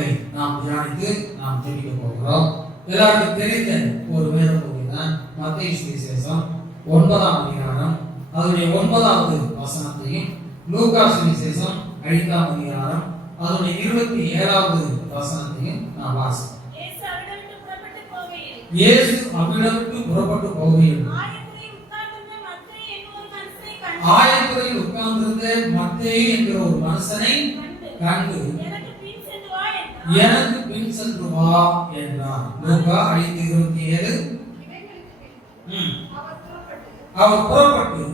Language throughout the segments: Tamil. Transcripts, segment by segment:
காரியங்களை நாம் தியானித்து நாம் ஜெபிக்க போகிறோம். எல்லாருக்கும் தெரிந்த ஒரு வேத பகுதி தான் மத்தேயு சுவிசேஷம் 9ஆம் அதிகாரம் அதனுடைய 9வது வசனத்தையும், லூக்கா சுவிசேஷம் 5ஆம் அதிகாரம் அதனுடைய 27வது வசனத்தையும் நாம் வாசிப்போம். இயேசு அவ்விடமிட்டு புறப்பட்டு போகையில் ஆயத்துறையில் உட்கார்ந்திருந்த மத்தேயு என்கிற ஒரு மனுஷனை கண்டு எனக்கு பின் சென்று வா என்றார். லூக்கா 5:27. அவர் புறப்பட்டு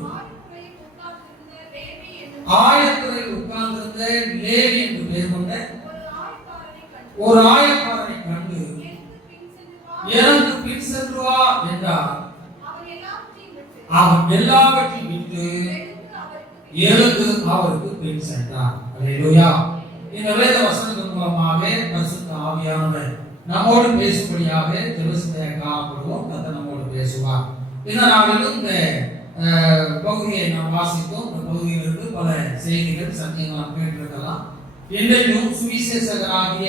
ஆயத்துறையில் உட்கார்ந்திருந்த லேவி என்று பெயர் கொண்ட ஒரு ஆயக்காரனை கண்டு எனக்கு பின் சென்று வா என்றார். அவன் எல்லாவற்றையும் விட்டு எழுந்து அவருக்கு பின் சென்றார். அல்லேலூயா. இந்த வேத வசனத்தின் மூலமாக பரிசுத்த ஆவியானவர் நம்மோடு பேசும்படியாக ஜெபசிந்தையை காணப்படுவோம். கர்த்தர் நம்மோடு பேசுவார். இந்த நாளிலும் இந்த பகுதியை நாம் வாசித்தோம். இந்த பகுதியிலிருந்து பல செய்திகள் சத்தியங்கள் நாம் கேட்டிருக்கலாம். இன்றைக்கும் சுவிசேஷகராகிய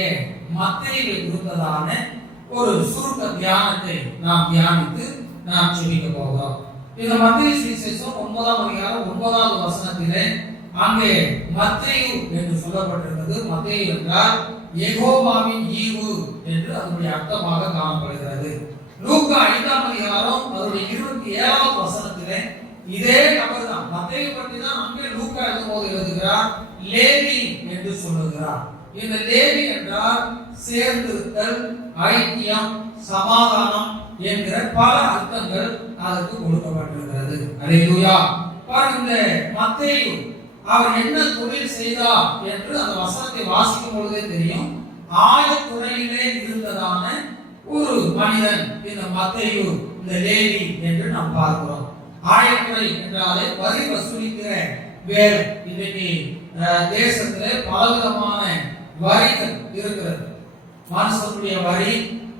மத்தேயு குறித்ததான ஒரு சுருக்க தியானத்தை நாம் தியானித்து நாம் ஜெபிக்க போகிறோம். இந்த மத்தேயு சுவிசேஷம் 9ஆம் அதிகாரம் 9வது வசனத்திலே அங்கே மத்தேயு என்று சொல்லப்பட்டிருக்கிறது. மத்தேயு என்றால் யெகோவாவின் ஈவு என்று அதனுடைய அர்த்தமாக காணப்படுகிறது. லூக்கா 5ஆம் அதிகாரம் அதனுடைய 27வது வசனத்திலே இதே நபர் தான் மத்தேயு பற்றி தான் அங்கே லூக்கா எழுதும்போது எழுதுகிறார். லேவி என்று சொல்லுகிறார். இந்த லேவி என்றால் சேர்ந்திருத்தல், ஐக்கியம், சமாதானம் என்கிற பல அர்த்தங்கள் அதற்கு கொடுக்கப்பட்டிருக்கிறது. அல்லேலூயா. பாருங்க, மத்தேயு அவர் என்ன தொழில் செய்தார் என்று அந்த வசனத்தை வாசிக்கும் பொழுதே தெரியும். ஆயத்துறையிலே இருந்ததான ஒரு மனிதன் இந்த மத்தேயு, இந்த லேவி என்று நாம் பார்க்கிறோம். ஆயத்துறை என்றாலே வரி வசூலிக்கிற வேலை. இன்னைக்கு தேசத்திலே பலவிதமான வரிகள் இருக்கிறது. மனுஷனுடைய வரி,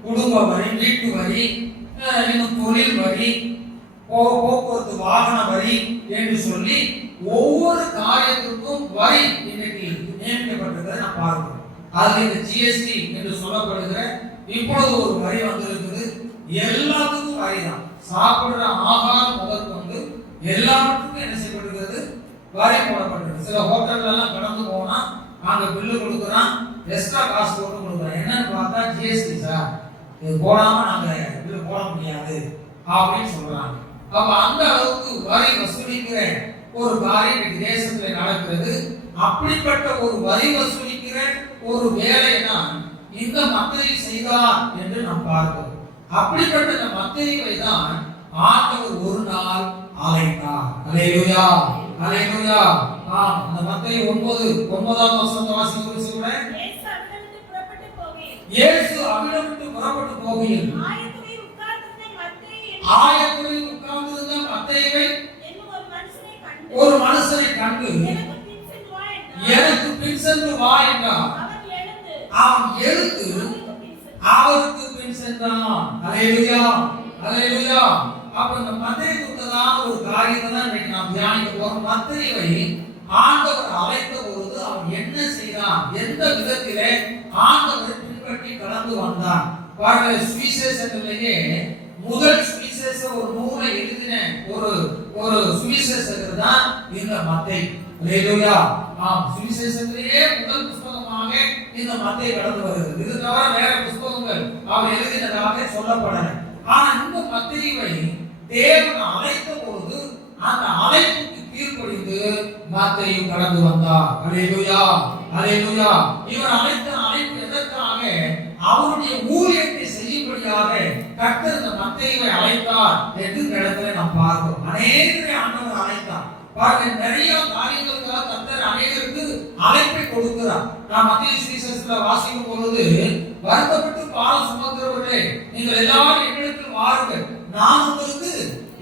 குடும்ப வரி, வீட்டு வரி, இன்னும் தொழில் வரி, போக்குவரத்து வாகன வரி என்று சொல்லி ஒவ்வொரு காரியத்திற்கும் வரி இன்னைக்கு நியமிக்கப்பட்டிருக்கிறத நான் பார்க்கிறோம். அதுல இந்த ஜிஎஸ்டி என்று சொல்லப்படுகிற இப்பொழுது ஒரு வரி வந்திருக்குது. எல்லாத்துக்கும் வரி தான். சாப்பிடுற ஆகாரம் முதற்கொண்டு எல்லாத்துக்கும் என்ன செய்யப்படுகிறது? வரி போடப்பட்டிருக்கு. சில ஹோட்டல்ல எல்லாம் கடந்து போனா அங்க பில்லு கொடுக்குறான், எக்ஸ்ட்ரா காசு போட்டு கொடுக்குறான். என்னன்னு பார்த்தா ஜிஎஸ்டி சார், இது போடாம நாங்க பில்லு போட முடியாது அப்படின்னு சொல்றாங்க. அப்ப அந்த அளவுக்கு வரி வசூலிக்கிற ஒரு காரியம் தேசத்துல நடக்கிறது. அப்படிப்பட்ட ஒரு வரி வசூலிக்கிற ஒரு வேலையை தான் இந்த மத்தேயு செய்தார் என்று நாம் பார்க்கிறோம். அப்படிப்பட்ட இந்த மத்தேயுவை தான் ஆண்டவர் ஒரு நாள் அழைத்தார். அல்லேலூயா, அல்லேலூயா. அந்த மத்தேயு 9:9வது வசனத்தை வாசிக்க சொல்றேன். இயேசு அவ்விடமிட்டு புறப்பட்டு போகையில் ஆயத்துறையில் உட்கார்ந்திருந்த மத்தேயுவை ஒரு மனுஷனை கண்டு எனக்கு பின் சென்று வா என்றார். அவன் எழுந்து அவருக்கு பின் சென்றான். அல்லேலூயா, அல்லேலூயா. அப்ப இந்த மத்தேயு குறித்ததான ஒரு காரியத்தை தான் இன்னைக்கு நாம் தியானிக்க போறோம். மத்தேயுவை ஆண்டவர் அழைத்த பொழுது அவன் என்ன செய்தான், எந்த விதத்திலே ஆண்டவரை பின்பற்றி கடந்து வந்தான். பாருங்க, சுவிசேஷத்திலேயே முதல் சுவிசேஷ ஒரு நூலை எழுதின ஒரு சுவிசேஷகர் தான் இந்த மத்தேயு. அல்லேலூயா. சுவிசேஷத்திலேயே முதல் புத்தகமாக இந்த மத்தேயு கடந்து வருகிறது. இது தவிர வேற புத்தகங்கள் அவர் எழுதினதாக சொல்லப்படல. ஆனா இந்த மத்தேயுவை தேவன் அழைத்த பொழுது அந்த அழைப்புக்கு கீழ்ப்படிந்து மத்தேயு கடந்து வந்தார். அல்லேலூயா, அல்லேலூயா. இவர் அழைத்த அழைப்பு எதற்காக? அவருடைய ஊழியத்தை செய்யும்படியாக கர்த்தர் இந்த மத்தேயுவை அழைத்தார் என்று இடத்துல நாம் பார்க்கிறோம். அநேகரை ஆண்டவர் அழைத்தார். பாருங்க, நிறைய காரியங்களுக்காக கர்த்தர் அநேகருக்கு அழைப்பை கொடுக்கிறார். நாம் மத்தேயு சுவிசேஷத்துல வாசிக்கும் பொழுது, வருத்தப்பட்டு பாரம் சுமக்கிறவர்களே நீங்கள் எல்லாரும் என்னிடத்தில் வாருங்கள், நான் உங்களுக்கு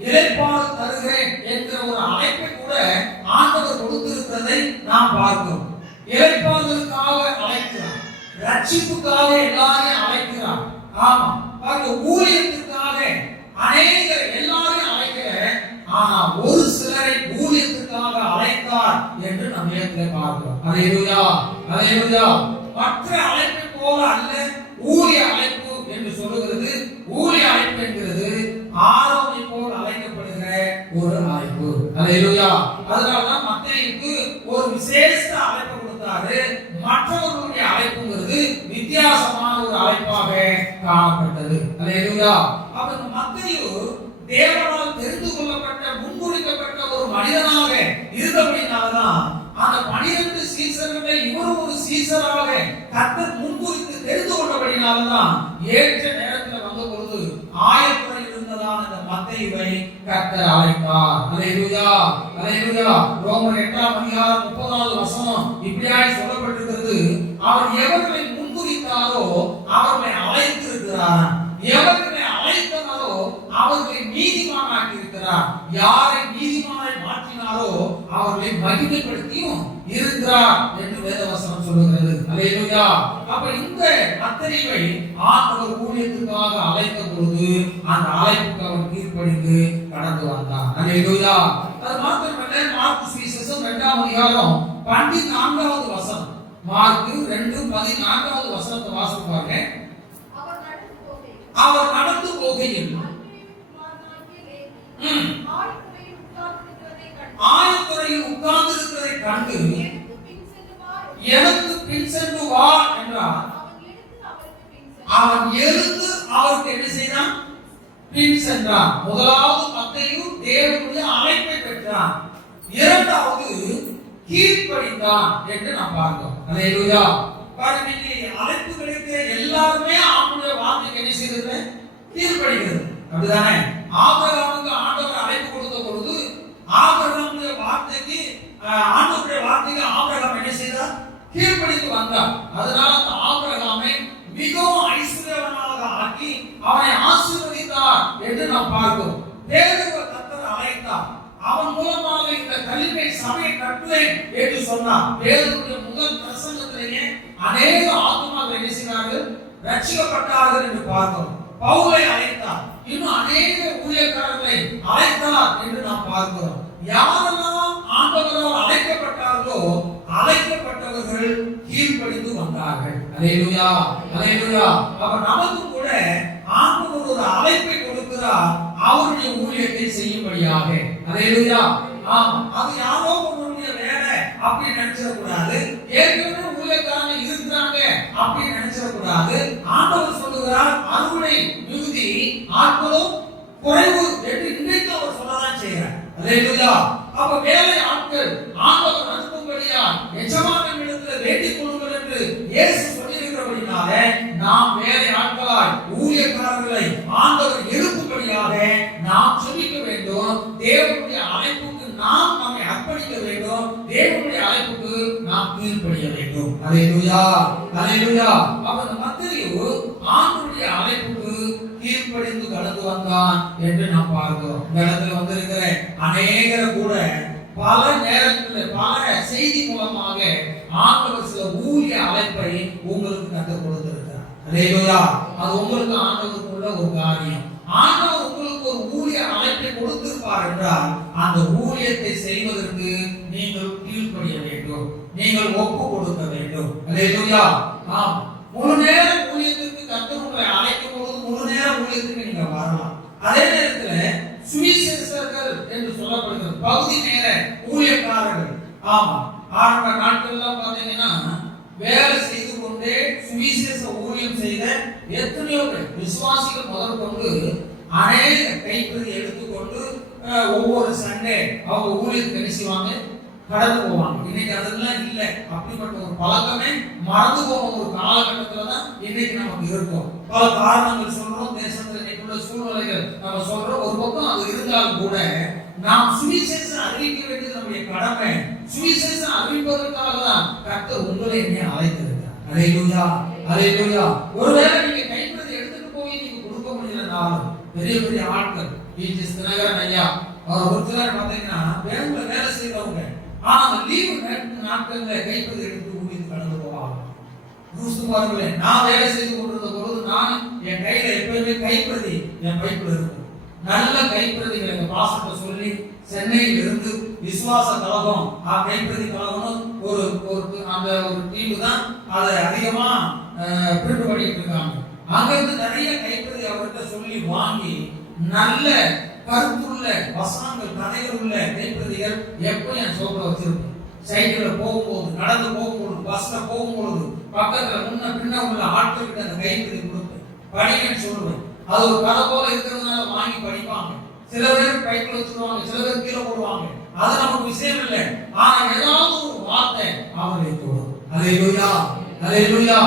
இளைப்பாறு தருகிறேன் என்கிற ஒரு அழைப்பை கூட ஆண்டவர் கொடுத்திருக்கிறதை நாம் பார்க்கிறோம். இளைப்பாறுதலுக்காக அழைக்கிறார், ரட்சிப்புக்காக எல்லாரையும் அழைக்கிறார். ஆமா, பாருங்க, ஊழியத்துக்காக அநேகர் எல்லாரையும் அழைக்கிற, ஆனா ஒரு சிலரை ஊழியத்துக்காக அழைத்தார் என்று நம்ம பார்க்கிறோம். அல்லேலூயா, அல்லேலூயா. மற்ற அழைப்பை போல அல்ல. ஊழிய அழைப்பு என்று சொல்லுகிறது. ஊழிய அழைப்பு என்கிறது ஆரோனை போல் அழைக்கப்படுகிற ஒரு அழைப்பு. அல்லேலூயா. அதனாலதான் மத்தேயுக்கு ஒரு விசேஷ அழைப்பு கொடுத்தாரு. மற்றவர்களுடைய அழைப்புங்கிறது வித்தியாசமான ஒரு அழைப்பாக காணப்பட்டது. அல்லேலூயா. அப்ப மத்தேயு தேவனால் தெரிந்து கொள்ளப்பட்ட முன்குறிக்கப்பட்ட ஒரு மனிதனாக இருந்தபடினால்தான் அந்த 12 சீசர்களில் இவரும் ஒரு சீசராக கர்த்தர் முன்குறித்து தெரிந்து கொண்டபடினால்தான் ஏற்ற நேரத்தில் வந்த பொழுது ஆயத்துறையில் இருந்ததான அந்த மத்தேயுவை கர்த்தர் அழைத்தார். அல்லேலூயா. அல்லேலூயா. ரோமர் 8ஆம் அதிகாரம் 30வது வசனம் இப்படியாய் சொல்லப்பட்டிருக்கிறது. அவர் எவர்களை முன்குறித்தாரோ அவர்களை அழைத்திருக்கிறார். எவர்களை அழைத்தாரோ அவர்களை நீதிமானாக்கி இருக்கிறார். யாரை நீதிமானாய் மாற்றினாரோ அவர்களை மகிமைப்படுத்தியும் இருக்கிறார் என்று வேதவசனம் சொல்லுகிறது. அல்லேலூயா. அப்ப இந்த மத்தேயுவை ஆண்டவர் ஊழியத்துக்காக அழைத்த பொழுது அந்த அழைப்புக்கு அவர் கீழ்ப்படிந்து கடந்து வந்தார். அல்லேலூயா. அது மாத்திரமல்ல, மார்க்கு சுவிசேஷம் 2ஆம் அதிகாரம் 14வது வசனம். மார்க்கு 2:14வது வசனத்தை வாசித்து பாருங்க. அவர் நடந்து போகையில் ஆயத்துறையில் உட்கார்ந்து இருக்கிறதை கண்டு எனக்கு பின் சென்று வா என்றார். அவன் எழுந்து அவருக்கு என்ன செய்தான்? பின் சென்றான். முதலாவது மத்தேயு தேவனுடைய அழைப்பை பெற்றான். இரண்டாவது கீழ்ப்படிந்தான் என்று நாம் பார்க்கிறோம். அல்லேலூயா. பாருங்க, அழைப்பு கிடைக்கிற எல்லாருமே ஆண்டவருடைய வார்த்தைக்கு என்ன செய்கிறது? கீழ்ப்படிகிறது. அப்படிதானே? ஆபிரகாமுக்கு ஆண்டவர் அழைப்பு கொடுத்த பொழுது ஆபிரகாமுடைய வார்த்தைக்கு ஆபிரகாம் என்ன செய்தார்? கீழ்ப்படிந்து வந்தார். அதனால அந்த ஆபிரகாமை மிகவும் ஐஸ்வர்யவானாக ஆக்கி அவனை ஆசீர்வதித்தார் என்று நாம் பார்க்கிறோம். பேதுருவை கர்த்தர் அழைத்தார். அவன் மூலமாக இந்த கலிமை சபையை கட்டுவேன் என்று சொன்னார். பேதுருவுடைய முதல் பிரசங்கத்திலேயே அநேக ஆத்துமாக்கள் என்ன செய்தார்கள்? ரட்சிக்கப்பட்டார்கள் என்று பார்க்கிறோம். பவுலை அழைத்தார். இன்னும் அநேக ஊழியக்காரர்களை அழைத்தார் என்று நாம் பார்க்கிறோம். யாரெல்லாம் ஆண்டவரால் அழைக்கப்பட்டார்களோ அழைக்கப்பட்டவர்கள் கீழ்ப்படிந்து வந்தார்கள். அல்லேலூயா. அல்லேலூயா. அப்ப நமக்கு கூட ஆண்டவர் ஒரு அழைப்பை கொடுக்கிறார், அவருடைய ஊழியத்தை செய்யும்படியாக. அல்லேலூயா. அது யாரோ ஒருவருடைய வேலை அப்படி நினைச்சிட கூடாது. ஏற்கனவே ஊழியக்காரங்க இருக்கிறாங்க அப்படி நினைச்சிட கூடாது. ஆண்டவர் சொல்லுகிறார், அறுவடை மிகுதி ஆட்களும் குறைவு என்று இன்றைக்கு அவர் சொல்லதான் செய்கிறார். அல்லேலூயா. அப்ப வேலை ஆட்கள் ஆண்டவர் அனுப்பும்படியா எஜமானனிடத்தில் வேண்டிக் கொள்ளுங்கள் என்று இயேசு சொல்லியிருக்கிறபடினால நாம் வேலை ஆட்களாய் ஊழியக்காரர்களை ஆண்டவர் எழுப்பும்படியாக நாம் சொல்லிக்க வேண்டும். தேவனுடைய அழைப்புக்கு நாம் நம்மை அர்ப்பணிக்க வேண்டும். தேவனுடைய அழைப்புக்கு நாம் கீழ்ப்படிய வேண்டும். அல்லேலூயா. அல்லேலூயா. அப்ப மத்தேயு ஆண்டவருடைய அழைப்புக்கு கீழ்ப்படிந்து கடந்து வந்தான் என்று நாம் பார்க்கிறோம். இந்த இடத்துல வந்திருக்கிற அநேகர் கூட பல நேரங்களில் பல செய்தி மூலமாக ஆண்டவர் சில ஊழிய அழைப்பை உங்களுக்கு கற்றுக் கொடுத்திருக்கிறார். அல்லேலூயா. அது உங்களுக்கு ஆண்டவருக்குள்ள ஒரு காரியம். ஆண்டவர் உங்களுக்கு ஒரு ஊழிய அழைப்பை கொடுத்திருப்பார் என்றால் அந்த ஊழியத்தை செய்வதற்கு நீங்கள் கீழ்ப்படிய வேண்டும். நீங்கள் ஒப்பு கொடுக்க வேண்டும். அல்லேலூயா. முழு நேர ஊழியத்திற்கு கர்த்தர் உங்களை அழைக்கும் பொழுது முழு நேர ஊழியத்திற்கு நீங்க வரலாம். அதே நேரத்தில் சுவிசேஷகர்கள் என்று சொல்லப்படுகிற பகுதி நேர ஊழியக்காரர்கள். ஆரம்ப நாட்கள்ல பாத்தீங்கன்னா வேலை செய்து கொண்டே சுவிசேஷ ஊழியம் செய்த எத்தனையோ விசுவாசிகள் முதல் கொண்டு அநேக கைப்பிரதி எடுத்துக்கொண்டு ஒவ்வொரு சண்டே அவங்க ஊழியத்துக்கு என்ன செய்வாங்க? கடந்து போவாங்க. இன்னைக்கு அதெல்லாம் இல்லை. அப்படிப்பட்ட ஒரு பழக்கமே மறந்து போன ஒரு காலகட்டத்துல தான் இன்னைக்கு நமக்கு இருக்கும். பல காரணங்கள் சொல்றோம். தேசத்துல இன்னைக்குள்ள சூழ்நிலைகள் நம்ம சொல்றோம். ஒரு பக்கம் அது இருந்தாலும் கூட நாம் சுவிசேஷம் அறிவிக்க வேண்டியது நம்முடைய கடமை. சுவிசேஷம் அறிவிப்பதற்காக தான் கர்த்தர் உங்களை என்னை அழைத்திருக்கிறார். அல்லேலூயா. அல்லேலூயா. ஒருவேளை நீங்க கைப்பிரதி எடுத்துட்டு போய் நீங்க கொடுக்க முடியலனாலும் பெரிய பெரிய ஆட்கள் தினகரன் ஐயா அவர் ஒரு சிலர் பாத்தீங்கன்னா பேங்க்ல வேலை செய்யறவங்க, ஆனா அந்த லீவு நாட்கள்ல கைப்பிரதி எடுத்து ஊழியத்துக்கு கடந்து போவாங்க. பாருங்களேன், நான் வேலை செய்து கொண்டிருந்த பொழுது நான் என் கையில எப்பயுமே கைப்பிரதி என் பைப்புல இருக்கும். நல்ல கைப்பிரதிகள் எங்க பாசத்தை சொல்லி சென்னையில் இருந்து விசுவாச கழகம் கைப்பிரதி கழகம் ஒரு அந்த ஒரு தீவு தான் அதை அதிகமா பிரிண்ட் பண்ணிட்டு இருக்காங்க. அங்கிருந்து நிறைய கைப்பிரதி அவர்கிட்ட சொல்லி வாங்கி நல்ல கருத்துள்ள வசனங்கள் கதைகள் உள்ள கைப்பிரதிகள் எப்ப என் சோப்புல வச்சிருப்பேன். சைக்கிள் போகும்போது, நடந்து போகும்போது, பஸ்ல போகும்போது பக்கத்துல முன்ன பின்ன உள்ள ஆட்கள் கிட்ட அந்த கைப்பிரதி கொடுப்பேன், படிங்கன்னு சொல்லுவேன். அது ஒரு கதை போல இருக்கிறதுனால வாங்கி படிப்பாங்க. சில பேர் கைக்குள்ள வச்சிருவாங்க, சில பேர் கீழே போடுவாங்க. அது நமக்கு விஷயம் இல்லை. ஆனா ஏதாவது ஒரு வார்த்தை அவர்களை தொடும். அல்லேலூயா, அல்லேலூயா.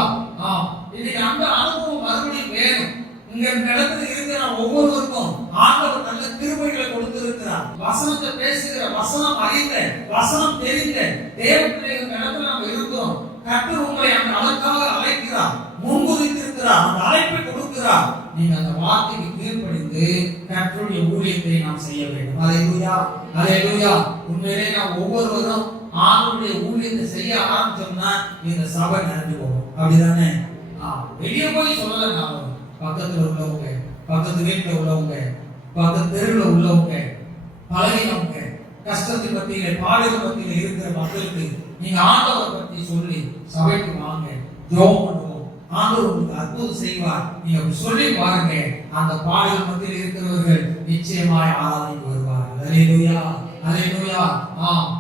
இன்னைக்கு அந்த அனுபவம் மறுபடியும் வேணும். இங்க இடத்துல இருக்கிற ஒவ்வொருவருக்கும் ஆண்டவர் நல்ல கிருபைகளை கொடுத்திருக்கிறார். வசனத்தை பேசுகிற, வசனம் அறிந்த, வசனம் தெரிந்த தேவ பிள்ளைகள் இடத்துல நம்ம இருக்கிறோம். கர்த்தர் உங்களை அந்த அதற்காக அழைக்கிறார், முன்குறித்திருக்கிறார், அந்த அழைப்பை கொடுக்கிறார். நீங்க அந்த வார்த்தைக்கு கீழ்ப்படிந்து கர்த்தருடைய ஊழியத்தை நாம் செய்ய வேண்டும். அல்லேலூயா, அல்லேலூயா. உண்மையிலே நாம் ஒவ்வொருவரும் ஆண்டவருடைய ஊழியத்தை செய்ய ஆரம்பிச்சோம்னா இந்த சபை நிறைஞ்சு போகும். அப்படிதானே? வெளியே போய் சொல்லல. பக்கத்துல உள்ளவங்க, பக்கத்து வீட்டுல உள்ளவங்க, பக்கத்து தெருவில் உள்ளவங்க, பழகினவங்க, கஷ்டத்தின் மத்தியில பாடுகள் மத்தியில இருக்கிற மக்களுக்கு நீங்க ஆண்டவரை பற்றி சொல்லி சபைக்கு வாங்க, ஜெபம் பண்ணுவோம், ஆண்டவர் உங்களுக்கு அற்புதம் செய்வார். நீங்க சொல்லி பாருங்க, அந்த பாடுகள் மத்தியில் இருக்கிறவர்கள் நிச்சயமாய் ஆராதனைக்கு வருவார்கள். அல்லேலூயா, அல்லேலூயா.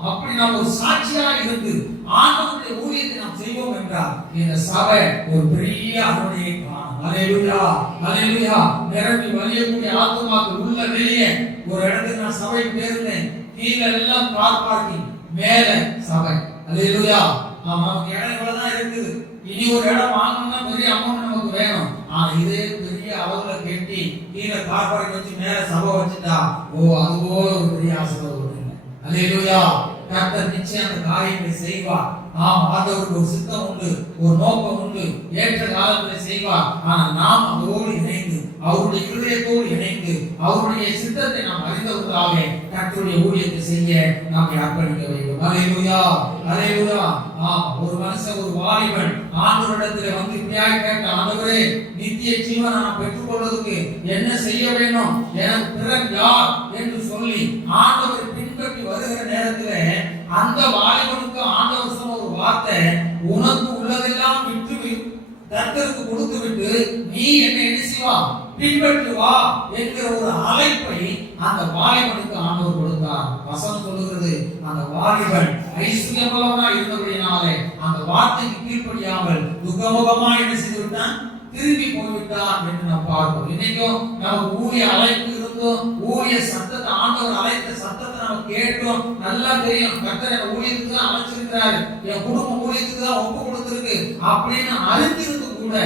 அப்படி நாம் ஒரு சாட்சியா இருந்து ஆண்டவருடைய ஊழியத்தை நாம் செய்வோம் என்றால் இந்த சபை ஒரு பெரிய அருணையை காணும். அல்லேலூயா, அல்லேலூயா. நிரம்பி வழியக்கூடிய ஆத்துமாக்கள் உள்ள வெளியே. ஒரு இடத்துக்கு நான் சபைக்கு போயிருந்தேன். கீழே எல்லாம் கார் பார்க்கிங், மேல சபை. அல்லேலூயா. நமக்கு இடம் இவ்வளவுதான் இருக்குது. இனி ஒரு இடம் வாங்கணும்னா பெரிய அமௌண்ட் நமக்கு வேணும். ஆனா இதே பெரிய அளவுல கட்டி கீழே கார் பார்க்கிங் வச்சு மேல சபை வச்சுட்டா அதுவோ ஒரு பெரிய ஆசீர்வாதம். அல்லேலூயா. கர்த்தர் நிச்சயம் அந்த காரியங்களை செய்வார். ஆண்டவருக்கு ஒரு சித்தம் உண்டு, ஒரு நோக்கம் உண்டு, ஏற்ற காலத்தில் செய்வார். ஆனா நாம் அதோடு இணைந்து, அவருடைய இருதயத்தோடு இணைந்து, அவருடைய சித்தத்தை நாம் அறிந்தவர்களாக கர்த்தருடைய ஊழியத்தை செய்ய நாம் அர்ப்பணிக்க வேண்டும். அல்லேலூயா, அல்லேலூயா. ஒரு மனுஷன், ஒரு வாலிபன் ஆண்டவரிடத்தில் வந்து இப்படியாக கேட்ட, ஆண்டவரே நித்திய ஜீவனை நான் பெற்றுக் கொள்வதற்கு என்ன செய்ய வேண்டும், எனக்கு பிறகு யார் என்று சொல்லி ஆண்டவரை பின்பற்றி வருகிற நேரத்தில் அந்த வாலிபனுக்கு ஆண்டவர் சொன்ன ஒரு வார்த்தை, உனக்கு உள்ளதெல்லாம் விட்டு கர்த்தருக்கு கொடுத்து விட்டு நீ என்னை என்ன செய்வா, பின்பற்றி வா என்கிற ஒரு அழைப்பை அந்த வாலிபனுக்கு ஆண்டவர் கொடுத்தார். வசனம் சொல்லுகிறது, அந்த வாலிபன் ஐஸ்வர்யபலமா இருந்தபடினாலே அந்த வார்த்தைக்கு கீழ்ப்படியாமல் துக்கமுகமா என்ன செய்து விட்டான், திரும்பி போய்விட்டான் என்று நாம் பார்க்கிறோம். இன்னைக்கும் நமக்கு ஊழிய அழைப்பு இருந்தோம், ஊழிய சத்தத்தை, ஆண்டவர் அழைத்த சத்தத்தை நம்ம கேட்டோம், நல்லா தெரியும். கர்த்தர் ஊழியத்துக்கு தான் அழைச்சிருக்கிறாரு, என் குடும்பம் ஊழியத்துக்கு தான் ஒப்பு கொடுத்திருக்கு அப்படின்னு அறிந்திருந்து கூட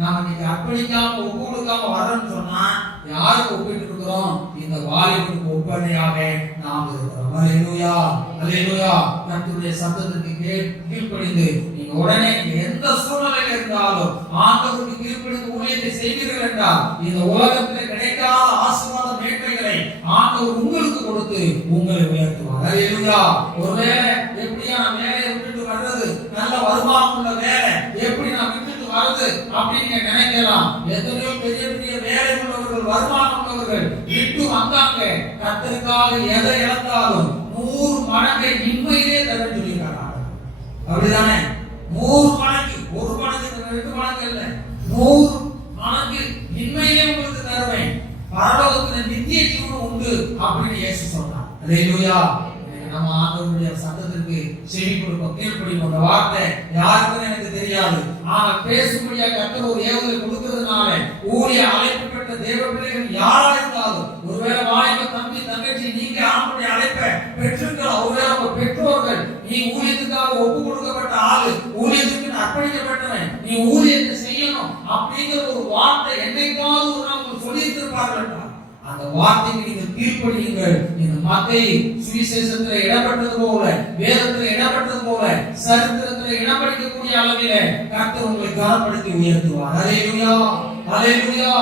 நாம இன்னைக்கு அர்ப்பணிக்காம ஒப்பு கொடுக்காம வரோம்னு சொன்னா யாருக்கு ஒப்பிட்டு இருக்கிறோம்? இந்த வாலிபனுக்கு ஒப்பனையாக நாம் இருக்கிறோம். அல்லேலூயா, அல்லேலூயா. கர்த்தருடைய சத்தத்துக்கு கீழ்ப்படிந்து நீங்க உடனே எந்த சூழ்நிலையில் இருந்தாலும் ஆண்டவருக்கு கீழ்ப்படிந்து ஊழியத்தை செய்வீர்கள் என்றால் இந்த உலகத்தில் கிடைக்காத ஆசீர்வாத மேன்மைகளை ஆண்டவர் உங்களுக்கு கொடுத்து உங்களை உயர்த்துவார். அல்லேலூயா. ஒருவேளை எப்படியா நான் வேலையை விட்டுட்டு வர்றது, நல்ல வருமானம் உள்ள வேலை எப்படி நான் விட்டுட்டு வருது அப்படின்னு நினைக்கலாம். எத்தனையோ பெரிய பெரிய வேலை உள்ளவர்கள், வருமானம் உள்ளவர்கள் விட்டு வந்தாங்க. கர்த்தருக்காக எதை இழந்தாலும் 100 மடங்கை இன்மையிலே தர சொல்லியிருக்காங்க. அப்படிதானே? 100 மடங்கு, 1 மடங்கு 2 மடங்கு இல்ல, 100 மடங்கு இன்மையிலே உங்களுக்கு தருவேன், பரலோகத்தில் நித்திய ஜீவன் உண்டு அப்படின்னு இயேசு சொன்னார். அல்லேலூயா. நம்ம ஆண்டவருடைய சத்தத்திற்கு செவி கொடுப்போம், கீழ்ப்படிப்போம். அந்த வார்த்தை யாருக்கும் எனக்கு தெரியாது, ஆனா பேசும்படியா கர்த்தர் ஒரு ஏவுதலை கொடுக்கிறதுனால ஊழிய அழைப்பு பெற்ற தேவ பிள்ளைகள் யாரா இருந்தாலும், ஒருவேளை வாய்ப்பு தம்பி தங்கச்சி நீங்க ஆண்டவருடைய அழைப்பை பெற்றிருக்கலாம், ஒருவேளை உங்க பெற்றோர்கள் நீ ஊழியத்துக்காக ஒப்பு கொடுக்கப்பட்ட ஆளு, ஊழியத்துக்கு அர்ப்பணிக்கப்பட்டவன், நீ ஊழியத்தை செய்யணும் அப்படிங்கிற ஒரு வார்த்தை என்னைக்காவது ஒரு நாள் சொல்லியிருப்பார்கள். அந்த வார்த்தைக்கு நீங்கள் கீழ்ப்படியுங்கள். இந்த மத்தேயு சுவிசேஷத்தில் இடப்பட்டது போல, வேதத்தில் இடப்பட்டது போல, சரித்திரத்தில் இடம்படிக்கக்கூடிய அளவிலே கர்த்தர் உங்களை கனப்படுத்தி உயர்த்துவார். அல்லேலூயா, அல்லேலூயா.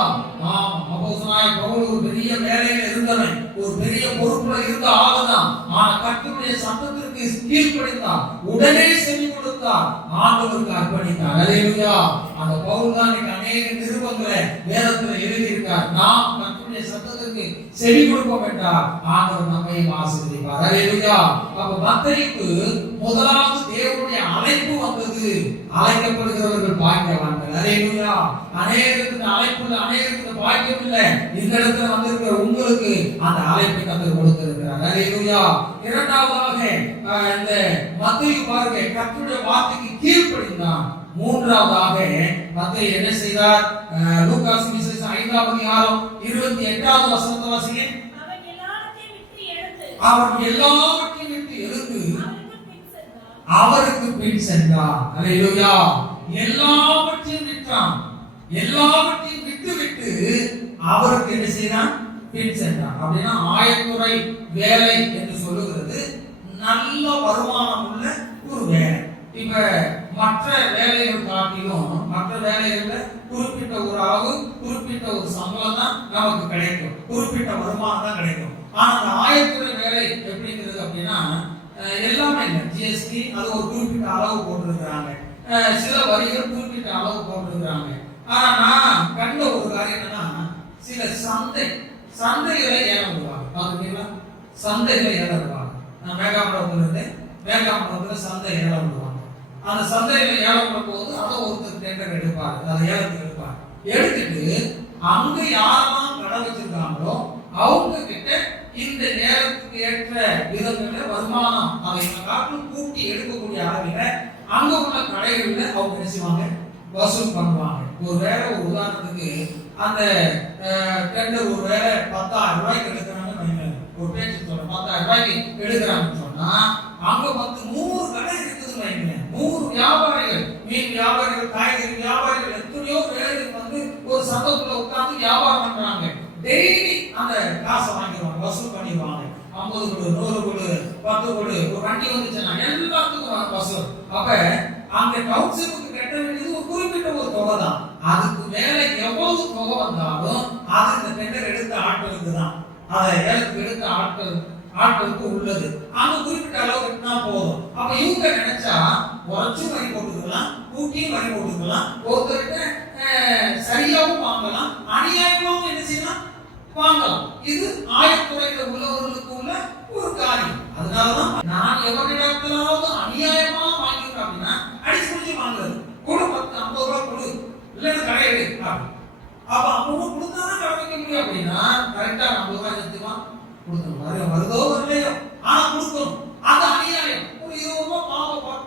அப்போஸ்தலனாகிய பவுல் ஒரு பெரிய வேலையில இருந்தவன், ஒரு பெரிய பொறுப்புல இருந்த ஆளுதான். ஆனா கர்த்தருடைய சத்தத்திற்கு கீழ்ப்படிந்தார், உடனே செவி கொடுத்தார், ஆண்டவருக்கு அர்ப்பணித்தார். அல்லேலூயா. அந்த பவுல் தான் அநேக நிருபங்களை வேதத்தில் எழுதியிருக்கார். நாம் அவருடைய சத்தத்திற்கு செவி கொடுப்போம் என்றால் ஆண்டவர் நம்மையும் ஆசீர்வதிப்பார். ஹல்லேலூயா. அப்ப மத்தேயுக்கு முதலாவது தேவனுடைய அழைப்பு வந்தது. அழைக்கப்படுகிறவர்கள் பாக்கியவான்கள். ஹல்லேலூயா. அநேகருக்கு அழைப்பு இல்லை, அநேகருக்கு பாக்கியம் இல்லை. இந்த இடத்துல வந்திருக்கிற உங்களுக்கு அந்த அழைப்பை கர்த்தர் கொடுத்திருக்கிறார். ஹல்லேலூயா. இரண்டாவதாக இந்த மத்தேயு பாருங்க, கர்த்தருடைய வார்த்தைக்கு கீழ்ப்படிந்தான். மூன்றாவதாக மத்தேயு என்ன செய்தார்? லூக்கா சுவிசேஷம் 5ஆம் அதிகாரம் 28வது வசனத்தை வாசிங்க. அவன் எல்லாவற்றையும் விட்டு எழுந்து அவருக்கு பின் சென்றான். ஹல்லேலூயா. எல்லாவற்றையும் விட்டான். எல்லாவற்றையும் விட்டு அவருக்கு என்ன செய்தான்? பின் சென்றான். அப்படின்னா ஆயத்துறை வேலை என்று சொல்லுகிறது நல்ல வருமானம் உள்ள ஒரு வேலை. இப்ப மற்ற வேலைகள் காட்டிலும் மற்ற வேலைகள்ல குறிப்பிட்ட ஒரு அளவு, குறிப்பிட்ட ஒரு சம்பளம் தான் நமக்கு கிடைக்கும், குறிப்பிட்ட வருமானம் தான் கிடைக்கும். ஆனா அந்த ஆயத்துறை வேலை எப்படிங்கிறது அப்படின்னா எல்லாமே இல்லை. ஜிஎஸ்டி அது ஒரு குறிப்பிட்ட அளவு போட்டிருக்கிறாங்க, சில வரிகள் குறிப்பிட்ட அளவு போட்டிருக்கிறாங்க. ஆனா நான் கண்ட ஒரு காரியம் என்னன்னா, சில சந்தைகளை ஏலம் விடுவாங்க. பாத்துக்கீங்களா? சந்தைகளை ஏலம் விடுவாங்க. நான் மேகாமரத்துல இருந்தேன். மேகாமரத்துல சந்தை ஏலம் விடுவாங்க. அந்த சந்தையில ஏலம் விடும்போது அதை ஒருத்தர் டெண்டர் எடுப்பாரு, அதை ஏலத்துக்கு எடுப்பாரு. எடுத்துட்டு அங்க யாரெல்லாம் கடை வச்சிருக்காங்களோ அவங்க கிட்ட இந்த நேரத்துக்கு ஏற்ற விதங்கள்ல வருமானம் அதை காட்டிலும் கூட்டி எடுக்கக்கூடிய அளவில் அங்க உள்ள கடைகள்ல அவங்க என்ன செய்வாங்க? வசூல் பண்ணுவாங்க. ஒரு வேலை, ஒரு உதாரணத்துக்கு அந்த டெண்டர் ஒரு வேலை 10,000 ரூபாய்க்கு எடுக்கிறாங்க, ஒரு பேச்சு சொல்ற 10,000 ரூபாய்க்கு எடுக்கிறாங்கன்னு சொன்னா அங்க 100 கடை இருக்குதுன்னு வைங்க, 100 வியாபாரிகள், மீன் வியாபாரிகள், காய்கறி வியாபாரிகள், எத்தனையோ பேர்கள் வந்து ஒரு சந்தத்துல உட்கார்ந்து வியாபாரம் பண்றாங்க. டெய்லி அந்த காசை வாங்கிடுவாங்க, வசூல் பண்ணிடுவாங்க. 50 கொடு, 100 கொடு, 10 கொடு, ஒரு வண்டி வந்துச்சுன்னா எல்லாத்துக்கும் வசூல். அப்ப அந்த கவுன்சிலுக்கு கட்ட வேண்டியது ஒரு குறிப்பிட்ட ஒரு தொகை தான். அதுக்கு மேல எவ்வளவு தொகை வந்தாலும் அது இந்த டெண்டர் எடுத்த ஆட்களுக்கு தான், அதை ஏலத்துக்கு எடுத்த ஆட்களுக்கு உள்ளது. அவங்க குறிப்பிட்ட அளவு கட்டினா போதும். அப்ப இவங்க நினைச்சா குறைச்சும் வரி போட்டுக்கலாம், கூட்டியும் வரி போட்டுக்கலாம், ஒருத்தர்கிட்ட சரியாவும் வாங்கலாம், அநியாயமாவும் என்ன செய்யலாம்? வாங்கலாம். இது ஆயத்துறையில உள்ளவர்களுக்கு உள்ள ஒரு காரியம். அதனாலதான் நான் எவரிடத்திலாவது அநியாயமா வாங்கிக்கிறேன் அப்படின்னா அடிச்சு பிடிச்சு வாங்குறது. கூட 50 ரூபாய் கொடு, இல்லைன்னு கடையெடு. அப்ப 50 ரூபாய் கொடுத்தாதான் கடை வைக்க முடியும். அப்படின்னா கரெக்டா 50 ரூபாய் நிறுத்துவான் கொடுக்கணும், வருதோ வரலையோ, ஆனா கொடுக்கணும். அது அநியாயம். ஒரு 20 ரூபாய்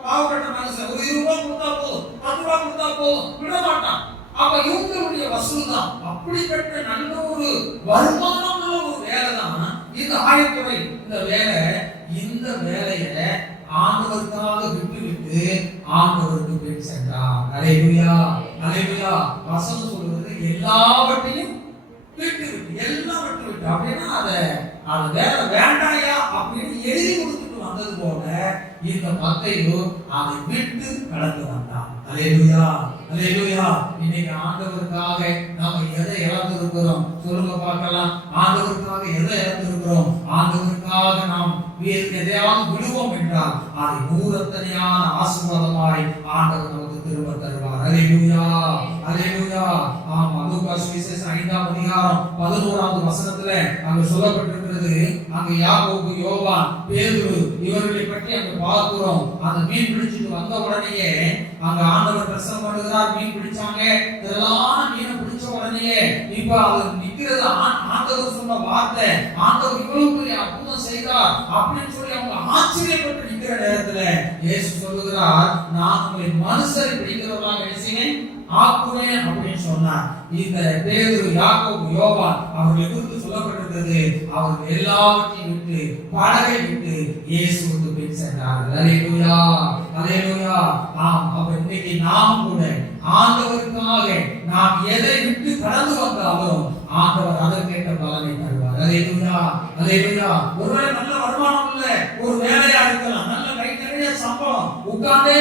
பாவப்பட்ட மனுஷன் ஒரு 20 ரூபாய் கொடுத்தா போதும், 10 ரூபாய் கொடுத்தா போதும், விட மாட்டான். அப்ப இவங்களுடைய வசூல் தான். அப்படிப்பட்ட நல்ல ஒரு வருமானம் உள்ள ஒரு வேலை தான் இந்த ஆயத்துறை. இந்த வேலை, இந்த வேலையை ஆண்டவருக்காக விட்டு ஆண்டவருக்கு பின் சென்றார். ஹல்லேலூயா, ஹல்லேலூயா. வசனம் சொல்றது எல்லாவற்றையும் விட்டு எல்லாவற்றையும் விட்டு. அப்படின்னா அதை வேலை வேண்டாயா அப்படின்னு எழுதி கொடுத்துட்டு வந்தது போல இந்த மத்தேயு அதை விட்டு கடந்து வந்தான். ஹல்லேலூயா, ஹல்லேலூயா. இன்னைக்கு ஆண்டவருக்காக நாம எதை இழந்திருக்கிறோம் சொல்லுங்க பார்க்கலாம். ஆண்டவருக்காக எதை இழந்திருக்கிறோம்? ஆண்டவருக்காக நாம் எதையாவது விடுவோம் என்றால் அதை நூறத்தனையான ஆசீர்வாதமாய் ஆண்டவர் நமக்கு திரும்ப தருவார். ஹல்லேலூயா, ஹல்லேலூயா. ஆமா, லூக்கா சுவிசேஷம் 5ஆம் அதிகாரம் 11வது வசனத்துல அங்க சொல்லப்பட்டிருக்கிறது. அங்க யாக்கோபு, யோவான், பேதுரு இவர்களை பற்றி அங்க பார்க்கிறோம். அந்த மீன் பிடிச்சிட்டு வந்த உடனேயே அங்க ஆண்டவர் பிரசங்கம் பண்ணுகிறார். மீன் பிடிச்சாங்க, இதெல்லாம் மீனை பிடிச்ச உடனேயே இப்ப அது நிக்கிறது ஆண்டவர் சொன்ன வார்த்தை, ஆண்டவர் இவ்வளவு பெரிய அற்புதம் செய்தார் அப்படின்னு சொல்லி அவங்க ஆச்சரியப்பட்டு நிக்கிற நேரத்துல இயேசு சொல்லுகிறார், நான் உங்களை மனுஷரை பிடிக்கிறவர்களாக நினைச்சேன் ஆக்குவேன் அப்படின்னு சொன்னார். இந்த பேதுரு, யாக்கோபு, யோவான் அவர்களை குறித்து சொல்லப்பட்டிருக்கிறது. அவர்கள் எல்லாவற்றையும் விட்டு படகை விட்டு இயேசுவுக்கு பின் சென்றார்கள். ஹல்லேலூயா, ஹல்லேலூயா. ஆம், அப்ப இன்னைக்கு நாம் கூட ஆண்டவருக்காக நாம் எதை விட்டு கடந்து வந்தாலும் ஆண்டவர் அதற்கேற்ற பலனை தருவார். ஹல்லேலூயா, ஹல்லேலூயா. ஒருவேளை நல்ல வருமானம் இல்ல, ஒரு வேலையா இருக்கலாம், நல்ல கை நிறைய சம்பளம், உட்கார்ந்தே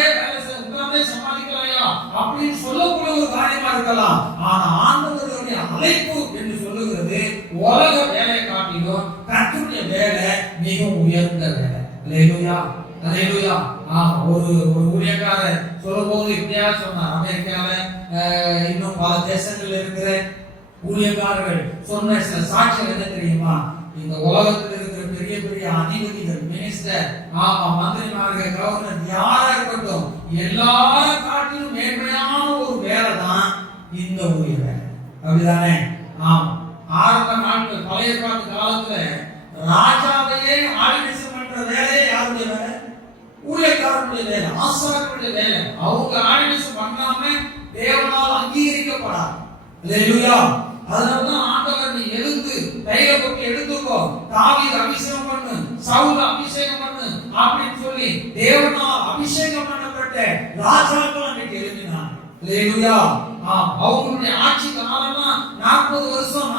சமாளிக்கலையா அப்படின்னு சொல்லக்கூடிய ஒரு காரியமா இருக்கலாம். ஆனா ஆண்டவருடைய அழைப்பு என்று சொல்லுகிறது உலக வேலை காட்டிலும் கர்த்தருடைய வேலை மிக உயர்ந்த வேலை. ஹல்லேலூயா, ஹல்லேலூயா. ஒரு ஊழியக்காரர் சொல்லும்போது இப்படியா சொன்னார். அமெரிக்கால இன்னும் பல தேசங்கள்ல இருக்கிற ஊழியக்காரர்கள் சொன்ன சில சாட்சிகள் என்ன தெரியுமா? இந்த உலகத்தில் இருக்கிற பெரிய பெரிய அதிபதிகள், மினிஸ்டர், மந்திரிமார்கள், கவர்னர் யாரா இருக்கட்டும், எல்லாரும் காட்டிலும் மேன்மையான ஒரு வேலை தான் இந்த ஊழிய வேலை. அப்படிதானே? ஆரம்ப நாட்கள் பழைய பாட்டு காலத்துல ராஜாவையே ஆளுநர் பண்ற வேலையே யாருடைய வேலை? ஊழியக்காரனுடைய வேலை, ஆசாரியனுடைய வேலை. அவங்க ஆளுநர் பண்ணாம தேவனால் அங்கீகரிக்கப்படாது. அல்லேலூயா. அதனாலதான் ஆண்டவர் நீ எழுந்து தைல கொட்டி எடுத்துக்கோ, தாவீது அபிஷேகம் பண்ணு, சவுல் அபிஷேகம் பண்ணு அப்படின்னு சொல்லி தேவனால் அபிஷேகம் பண்ணப்பட்ட ராஜாக்கள் அன்னைக்கு எழுதினார். அல்லேலூயா. அவங்களுடைய ஆட்சி காலம்லாம் 40 வருஷம்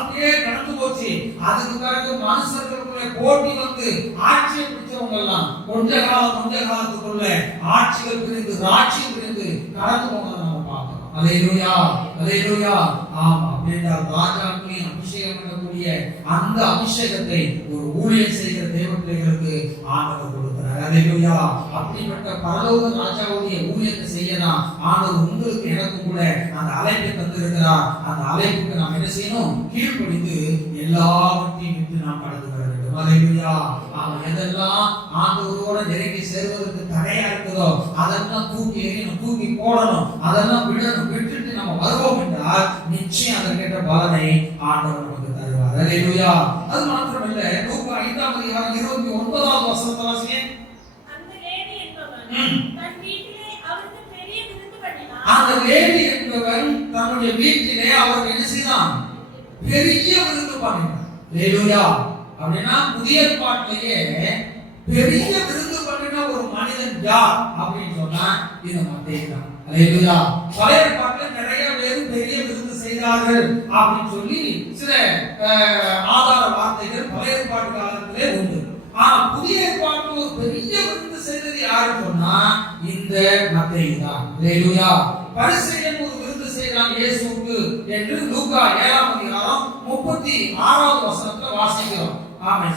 அப்படியே கடந்து போச்சு. அதுக்கு பிறகு மனுஷர்களுக்குள்ள போட்டி வந்து ஆட்சியை பிடிச்சவங்க எல்லாம் கொஞ்ச காலத்துக்குள்ள ஆட்சிகள் பிரிந்து ராட்சியம் பிரிந்து கடந்து போனதை நம்ம பார்க்கிறோம். அல்லேலூயா, அல்லேலூயா. அப்படின்றால் ராஜாக்களின் அபிஷேகம் பண்ணக்கூடிய அந்த அபிஷேகத்தை ஒரு ஊழியர் செய்கிற தேவ பிள்ளைகளுக்கு ஆண்டவர் கொடுக்கிறார். அல்லேலூயா. அப்படிப்பட்ட பரலோக ராஜாவுடைய ஊழியத்தை செய்யலாம் ஆண்டவர் உங்களுக்கு எனக்கு கூட அந்த அழைப்பை தந்திருக்கிறார். அந்த அழைப்புக்கு நாம் என்ன செய்யணும்? கீழ்ப்படிந்து எல்லாவற்றையும் விட்டு நாம் கடந்து வர வேண்டும். அல்லேலூயா. எதெல்லாம் ஆண்டவரோட நெருங்கி சேர்வதற்கு தடையா இருக்குதோ அதெல்லாம் தூக்கி எறியணும், தூக்கி போடணும், அதெல்லாம் விடணும். விட்டுட்டு நம்ம வருவோம் என்றால் நிச்சயம் அதற்கேற்ற பலனை ஆண்டவர் நமக்கு தருவார். அல்லேலூயா. அது மாத்திரமல்ல, லூக்கா 5ஆம் அதிகாரம் 29வது வசனத்தை வாசிங்க. அந்த லேவி என்பவன் தன்னுடைய வீட்டிலே அவர் என்ன செய்தான்? பெரிய விருந்து பண்ணினார். அல்லேலூயா. அப்படின்னா புதிய ஏற்பாட்டிலேயே பெரிய விருந்து பண்ணின ஒரு மனிதன் யார் அப்படின்னு சொன்னா இது மத்தேயு தான். அல்லேலூயா. பழைய ஏற்பாட்டில நிறைய பேர் பெரிய விருந்து செய்தார்கள் அப்படின்னு சொல்லி சில ஆதார வார்த்தைகள் பழைய ஏற்பாட்டு காலத்திலே உண்டு. ஆனா புதிய ஏற்பாட்டில் ஒரு பெரிய விருந்து செய்தது யாருன்னு சொன்னா இந்த மத்தேயு தான். அல்லேலூயா. பரிசேயன் ஒரு விருந்து செய்தான் இயேசுவுக்கு என்று லூக்கா 7ஆம் அதிகாரம் 36வது வசனத்துல வாசிக்கிறோம்.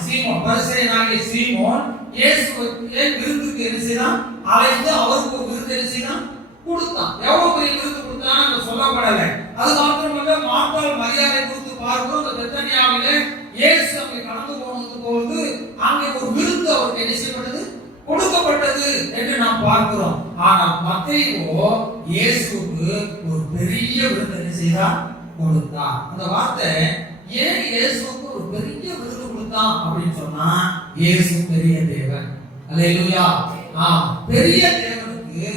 சீமோன், பரிசேயனாகிய சீமோன் இயேசுவுக்கு விருந்துக்கு என்ன செய்தான்? அழைத்து அவருக்கு ஒரு விருந்து என்ன செய்தான்? கொடுத்தான். எவ்வளவு பெரிய விருந்து கொடுத்தான் அங்க சொல்லப்படல. அது மாத்திரமல்ல, மார்த்தாள் மரியாதை குறித்து பார்க்கிறோம். அந்த பெத்தானியாவிலே இயேசு அங்கே கடந்து போகும்போது அங்கே ஒரு விருந்து அவருக்கு என்ன செய்யப்பட்டது? கொடுக்கப்பட்டது என்று நாம் பார்க்கிறோம். ஆனா மத்தேயு இயேசுவுக்கு ஒரு பெரிய விருந்து என்ன செய்தார்? கொடுத்தார். அந்த வார்த்தை ஏன் இயேசுவுக்கு ஒரு பெரிய விருந்து கொடுத்தான் அப்படின்னு சொன்னா இயேசு பெரிய தேவன். அல்லேலூயா. பெரிய தேவனுக்கு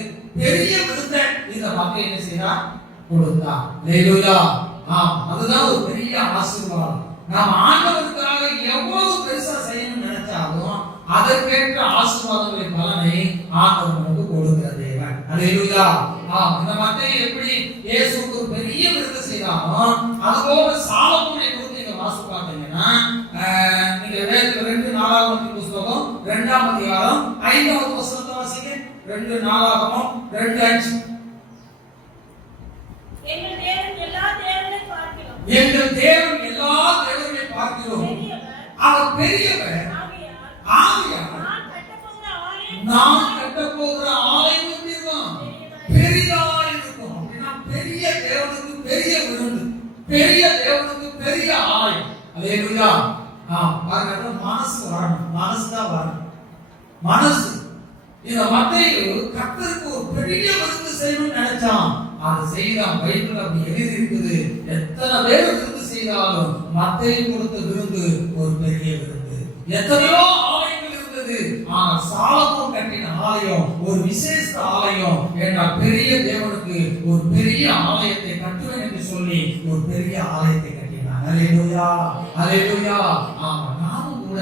பெரிய விருந்தை இந்த மக்கள் என்ன செய்தார்? கொடுத்தார். அல்லேலூயா. அதுதான் ஒரு பெரிய ஆசீர்வாதம். நாம் ஆண்டவருக்காக எவ்வளவு பெருசா செய்யணும்னு நினைச்சாலும் அதற்கேற்ற ஆசீர்வாதங்களின் பலனை ஆண்டவர் நமக்கு கொடுக்கிற தேவன். அல்லேலூயா. இந்த மத்தேயு எப்படி இயேசுவுக்கு ஒரு பெரிய விருந்து செய்தானோ அதுபோல சாலமோனை குறித்து நீங்க வாசி பார்த்தீங்கன்னா நீங்க 2 நாளாகமத்தின் புத்தகம் 2ஆம் அதிகாரம் 5வது வசனத்தை வாசிங்க. 2 நாளாகமம் 2:5. எங்கள் தேவன் எல்லா தேவர்களையும் பார்க்கிறோம். அவர் பெரியவர். ஆகையால் நான் கட்டப்போகிற ஆலயம் எப்படி இருக்கும்? பெரிதா இருக்கும். அப்படின்னா பெரிய தேவனுக்கு பெரிய விருந்து, பெரிய தேவனுக்கு பெரிய ஆலயம். அல்லேலூயா. பாருங்க, மனசு வரணும், மனசு தான் வரணும், மனசு. இந்த மத்தேயு கர்த்தருக்கு ஒரு பெரிய விருந்து செய்யணும்னு நினைச்சான். அதை செய்தான். பைபிள் அப்படி எழுதி இருக்குது. எத்தனை பேர் விருந்து செய்தாலும் மத்தேயு கொடுத்த விருந்து ஒரு பெரிய விருந்து. எத்தனையோ ஆலயங்கள் இருந்தது, ஆனா சாலமோன் கட்டின ஆலயம் ஒரு விசேஷ ஆலயம். என்றால் பெரிய தேவனுக்கு ஒரு பெரிய ஆலயத்தை கட்டுவேன் என்று சொல்லி ஒரு பெரிய ஆலயத்தை கட்டினார். அல்லேலூயா, அல்லேலூயா. நாமும் கூட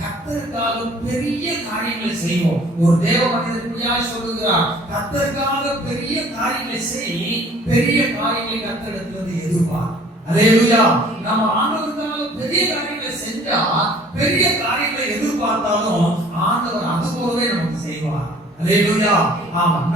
கர்த்தருக்காக பெரிய காரியங்களை செய்வோம். ஒரு தேவ மனிதர் இப்படியாக சொல்லுகிறார், கர்த்தருக்காக பெரிய காரியங்களை செய், பெரிய காரியங்களை கர்த்தரிடத்திலிருந்து எதிர்பார். அல்லேலூயா. நம்ம ஆண்டவருக்காக பெரிய காரியங்களை செஞ்சா பெரிய காரியங்களை எதிர்பார்த்தாலும் ஆண்டவர் அது போலவே நமக்கு செய்வார். அல்லேலூயா.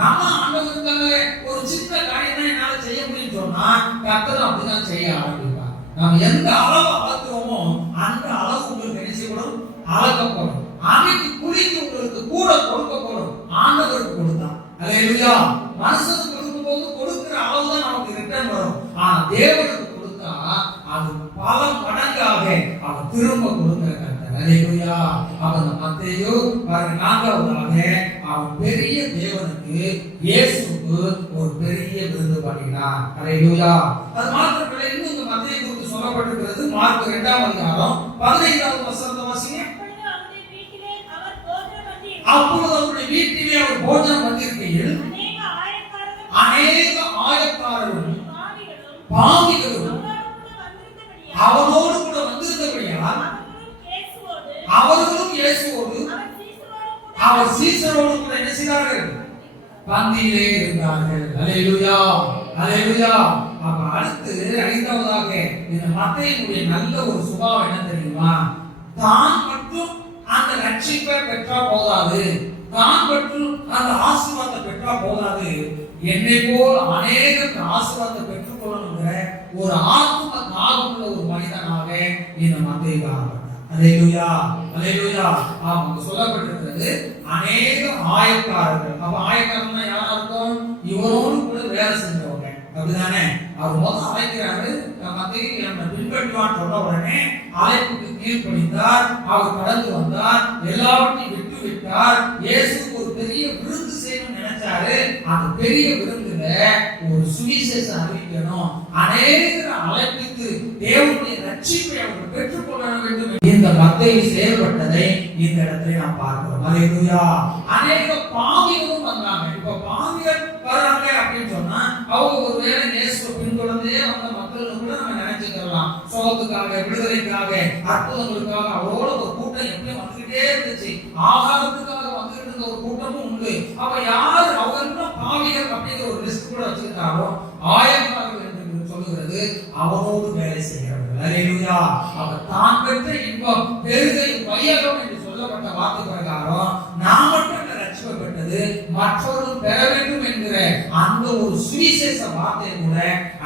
நம்ம ஆண்டவருக்காக ஒரு சின்ன காரியம் தான் என்னால செய்ய முடியும்னு சொன்னா கர்த்தர் அப்படிதான் செய்ய ஆரம்பிப்பார். நாம் எந்த அளவு அளக்கிறோமோ அந்த அளவு உங்களுக்கு என்ன செய்யப்படும்? அளக்கப்படும். அன்னைக்கு குளிக்கு உங்களுக்கு கூட கொடுக்கப்படும். ஆண்டவருக்கு கொடுத்தான். அல்லேலூயா. மனுஷனுக்கு கொடுக்கும் போது கொடுக்கிற அளவு தான் நமக்கு ரிட்டர்ன் வரும். ஆனா தேவனுக்கு கொடுத்தா அந்த மத்தேயு பாருங்க, நான்காவதாக அவன் பெரிய தேவனுக்கு இயேசுவுக்கு ஒரு பெரிய விருந்து பண்ணினார். ஹல்லேலூயா. அது மாத்திரமல்ல, இன்னும் இந்த மத்தேயு குறித்து சொல்லப்பட்டிருக்கிறது. மார்க் 2ஆம் அதிகாரம் 15வது வசனத்தை வாசிங்க. அப்பொழுது அவருடைய வீட்டிலே அவர் போஜனம் பண்ணியிருக்கையில் அநேக ஆயக்காரர்களும் பாவிகளும் அவனோடு கூட வந்திருந்தபடியால் அவர்களும் இயேசுவோடு அவர் சீசரோடு கூட என்ன செய்தார்கள்? பந்தியிலே இருந்தார்கள். ஹல்லேலூயா, ஹல்லேலூயா. அப்ப அடுத்து 5வதாக இந்த மத்தேயுடைய நல்ல ஒரு சுபாவம் என்ன தெரியுமா? தான் மட்டும் அந்த ரட்சிப்பை பெற்றா போதாது, தான் மட்டும் அந்த ஆசீர்வாதத்தை பெற்றா போதாது, என்னை போல் அநேக ஆசீர்வாதத்தை பெற்றுக் கொள்ளணுங்கிற ஒரு ஆத்ம தாகமுள்ள ஒரு மனிதனாக இந்த மத்தேயு காணப்பட்டார். ஹல்லேலூயா, ஹல்லேலூயா. அவங்க சொல்லப்பட்டிருக்கிறது அநேக ஆயக்காரர்கள். அப்ப ஆயக்காரன்னா யாரா இருக்கும்? இவரோடு கூட வேலை செஞ்சவங்க, அப்படிதானே? அவர் முதல் அழைக்கிறாரு, மத்தேயு நம்ம பின்பற்றுவான்னு சொன்ன உடனே அழைப்புக்கு கீழ்ப்படிந்தார். அவர் கடந்து வந்தார், எல்லாவற்றையும் விட்டு விட்டார். இயேசுக்கு ஒரு பெரிய விருந்து செய்யணும்னு நினைச்சாரு. அந்த பெரிய விருந்துல ஒரு சுவிசேஷம் அறிவிக்கணும், அநேக அழைப்புக்கு தேவனுடைய ரட்சிப்பை அவர் பெற்றுக்கொள்ள வேண்டும். இந்த மத்தேயு செயல்பட்டதை இந்த இடத்துல நாம் பார்க்கிறோம். ஹல்லேலூயா. அநேக பாவிகளும் வந்தாங்க. இப்ப பாவிகள் வராங்க அப்படின்னு சொன்னா அவங்க ஒருவேளை இயேசுவை பின்தொடர்ந்தே வந்த மக்கள் கூட நம்ம நினைச்சுக்கலாம். சோகத்துக்காக, விடுதலைக்காக, அற்புதங்களுக்காக அவரோட ஒரு கூட்டம் எப்படியும் வந்துகிட்டே இருந்துச்சு. ஆகாரத்துக்காக வந்துகிட்டு இருந்த ஒரு கூட்டமும் உண்டு. அப்ப யாரு அவங்க பாவிகள் அப்படிங்கிற ஒரு லிஸ்ட் கூட வச்சுக்கிட்டாரோ, ஆயக்காரர்கள் என்று சொல்லுகிறது அவனோடு வேலை செய்கிறவர்கள். ஹல்லேலூயா. அவர் தான் பெற்ற இன்பம் பெருகை வையகம் என்று சொல்லப்பட்ட வார்த்தை பிரகாரம் நாம் மட்டும் ரட்சிப்பை பெற்றது மற்றவர்களும் பெற வேண்டும் என்கிற அந்த ஒரு சுவிசேஷ வார்த்தை கூட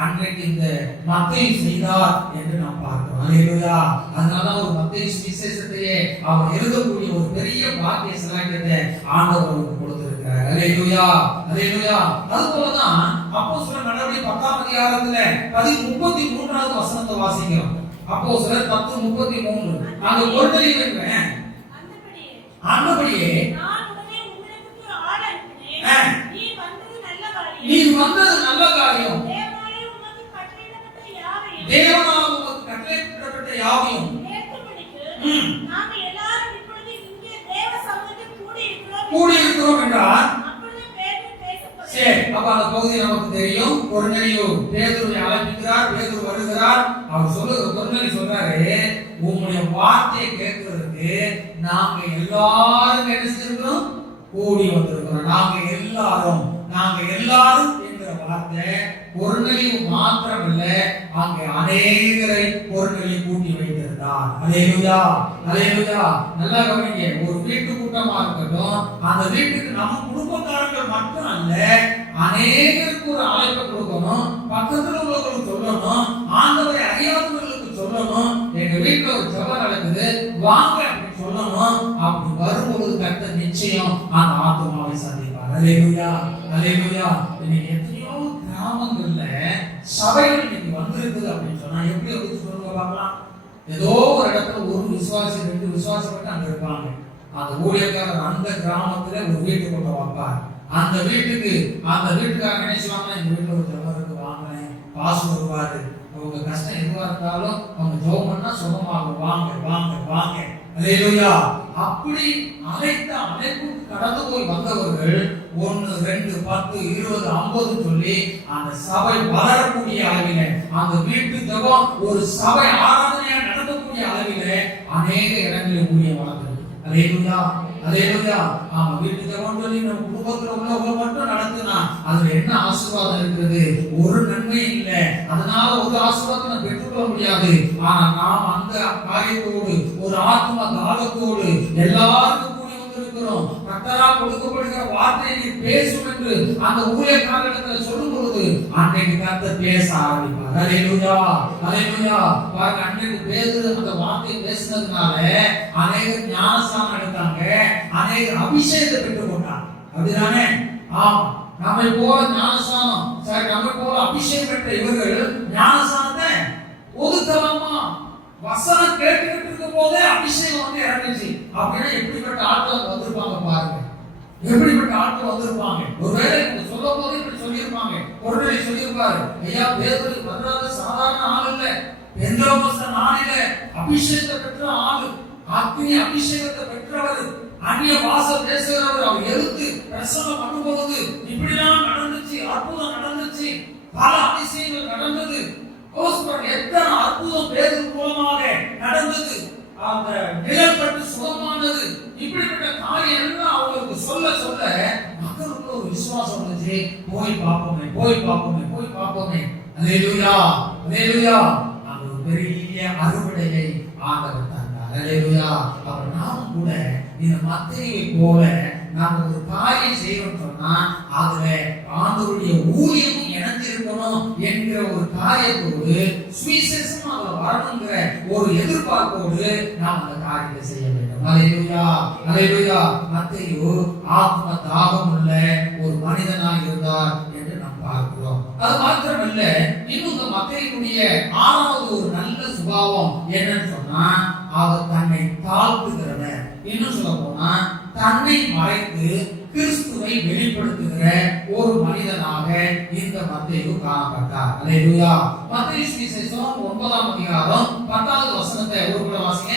அன்றைக்கு இந்த மத்தேயு செய்தார் என்று நாம் பார்க்கிறோம். ஹல்லேலூயா. அதனால ஒரு மத்தேயு சுவிசேஷத்தையே அவர் எழுதக்கூடிய ஒரு பெரிய வாக்கிய சிலாக்கியத்தை ஆண்டவர் அவருக்கு கொடுத்திருக்கிறார். ஹல்லேலூயா, ஹல்லேலூயா. அதுபோலதான் அப்போஸ்தலர் நடவடிக்கை 10ஆம் அதிகாரத்துல 33வது வசனத்தை வாசிக்கிறோம். அப்போஸ்தலர் 10:33. அங்க ஒரு தெளிவு இருக்கிறேன். அந்தபடியே நீ வந்தது நல்ல காரியம், தேவனால் உமக்கு கட்டளையிடப்பட்ட யாவையும் கூடி இருக்கிறோம் என்றார். சரி, அப்ப அந்த பகுதி நமக்கு தெரியும். கொர்நேலியு பேதுருவை அழைக்கிறார், பேதுரு வருகிறார். அவர் கொர்நேலியு சொல்றாரு, உம்முடைய வார்த்தையை கேட்கிறதுக்கு நாங்க எல்லாரும் என்ன செஞ்சிருக்கிறோம்? கூடி வந்திருக்கிறோம். நாங்க எல்லாரும் என்கிற வார்த்தை கொர்நேலியு மாத்திரமல்ல, அங்கே அநேகரை கொர்நேலியு கூட்டி வைத்திருந்தார். ஹல்லேலூயா, ஹல்லேலூயா. நல்லா கவனிங்க. ஒரு வீட்டு கூட்டமா இருக்கட்டும், அந்த வீட்டுக்கு நம்ம குடும்பக்காரர்கள் மட்டும் அல்ல, அநேகருக்கு ஒரு அழைப்பை கொடுக்கணும், பக்கத்துல உள்ளவர்களுக்கு சொல்லணும், ஆண்டவரை அறியாதவர்களுக்கு சொல்லணும். எங்க வீட்டுல ஒரு ஜெபம் நடக்குது, வாங்க அப்படின்னு சொல்லணும். அப்படி வரும்பொழுது கர்த்தர் நிச்சயம் அந்த ஆத்துமாவை சந்திப்பார். ஹல்லேலூயா, ஹல்லேலூயா. இன்னைக்கு எத்தனையோ கிராமங்கள்ல சபைகள் இன்னைக்கு வந்திருக்குது அப்படின்னு சொன்னா எப்படி வந்து சொல்லுங்க பார்க்கலாம். ஏதோ ஒரு இடத்துல ஒரு விசுவாசி 2 விசுவாசி மட்டும் அங்க இருப்பாங்க. அந்த ஊழியக்காரர் அந்த கிராமத்துல ஒரு வீட்டு கொண்டு வைப்பார். அந்த வீட்டுக்காரங்க நினைச்சுவாங்க, இந்த வீட்டுல ஒரு ஜெபம் இருக்கு, வாங்கினேன், பாசு வருவாரு, அவங்க கஷ்டம் எதுவா இருந்தாலும் அவங்க ஜெபம் பண்ணா சுகமாகும், வாங்க வாங்க வாங்க. ஹல்லேலூயா. அப்படி அழைத்த அழைப்புக்கு கடந்து போய் வந்தவர்கள் 1, 2, 10, 20, 50 சொல்லி அந்த சபை வளரக்கூடிய அளவிலே, அந்த வீட்டு ஜெபம் ஒரு சபை ஆராதனையா நடத்தக்கூடிய அளவிலே அநேக இடங்களில் ஊழியம் வளர்ந்தது. ஹல்லேலூயா, ஹல்லேலூயா. ஆமா, வீட்டு ஜெபம் சொல்லி நம்ம குடும்பத்துல உள்ளவங்க மட்டும் நடத்தினா அதுல என்ன ஆசீர்வாதம் இருக்குது? ஒரு நன்மை இல்லை. அதனால ஒரு ஆசீர்வாதத்தை பெற்றுக்கொள்ள முடியாது. ஆனா நாம் அந்த காரியத்தோடு ஒரு ஆத்ம தாகத்தோடு எல்லாருக்கும் கூடி வந்திருக்கிறோம். கர்த்தரால் கொடுக்கப்படுகிற வார்த்தையை நீ பேசும் என்று அந்த ஊழியக்காரர்கள் சொல்லும் பொழுது அன்னைக்கு கர்த்தர் பேச ஆரம்பிப்பார். ஹல்லேலூயா, ஹல்லேலூயா. பாருங்க, அன்னைக்கு பேதுரு அந்த வார்த்தையை பேசினதுனால அநேக ஞானஸ்நானம் எடுத்தாங்க, அநேக அபிஷேகத்தை பெற்றுக் கொண்டாங்க. அப்படிதானே? ஆமா. நம்மை போல ஞானஸ்நானம், சரி, நம்மை போல அபிஷேகம் பெற்ற இவர்கள் ஞானஸ்நானத்தை ஒதுக்கலாமா? வசனம் கேட்டுக்கிட்டு இருக்கும் போதே அபிஷேகம் வந்து இறங்குச்சு. அப்படின்னா எப்படிப்பட்ட ஆட்கள் வந்திருப்பாங்க பாருங்க, எப்படிப்பட்ட ஆட்கள் வந்திருப்பாங்க. ஒருவேளை சொல்லும் போது இப்படி சொல்லியிருப்பாங்க, ஒருவேளை சொல்லியிருப்பாரு, ஐயா பேதுரு வர்றாத சாதாரண ஆள் இல்ல, பெந்தேகோஸ்தே நாளில அபிஷேகத்தை பெற்ற ஆளு, அக்னி அபிஷேகத்தை பெற்றவர், அந்நிய பாஷை பேசுகிறவர். அவர் எழுத்து பிரசங்கம் பண்ணும்போது இப்படிலாம் நடந்துச்சு, அற்புதம் நடந்துச்சு, பல அதிசயங்கள் நடந்தது. எத்தனை அற்புதம் பேதுரு மூலமாக நடந்தது, அந்த நிலப்பட்டு சுகமானது. இப்படிப்பட்ட காரியம் எல்லாம் அவங்களுக்கு சொல்ல சொல்ல மக்களுக்கு ஒரு விசுவாசம் வந்துச்சு. போய் பார்ப்போமே, போய் பார்ப்போமே, போய் பார்ப்போமே. அல்லேலூயா, அல்லேலூயா. அது ஒரு பெரிய அறுவடையை ஆண்டவர் தந்தார். அல்லேலூயா. அப்ப நாம கூட இந்த மத்தேயுவை போல நாம ஒரு காரியம் செய்யணும் சொன்னா அதுல ஆண்டவருடைய ஊழியமும் இணைந்திருக்கணும் என்கிற ஒரு காரியத்தோடு சுவிசேஷம் அதுல வரணுங்கிற ஒரு எதிர்பார்ப்போடு நாம் அந்த காரியத்தை செய்ய வேண்டும். அல்லேலூயா, அல்லேலூயா. மத்தேயு ஆத்ம தாகம் உள்ள ஒரு மனிதனாக இருந்தார் என்று நாம் பார்க்கிறோம். அது மாத்திரமல்ல, இன்னும் இந்த மத்தேயுடைய 6வது ஒரு நல்ல சுபாவம் என்னன்னு சொன்னா அவர் தன்னை தாழ்த்துகிறவர். இன்னும் சொல்ல போனா தன்னை மறைத்து கிறிஸ்துவை வெளிப்படுத்துகிற ஒரு மனிதனாக இந்த மத்தேயு காணப்பட்டார். அல்லேலூயா. மத்தேயு சுவிசேஷம் 9ஆம் அதிகாரம் 10வது வசனத்தை ஒருமுறை வாசிங்க.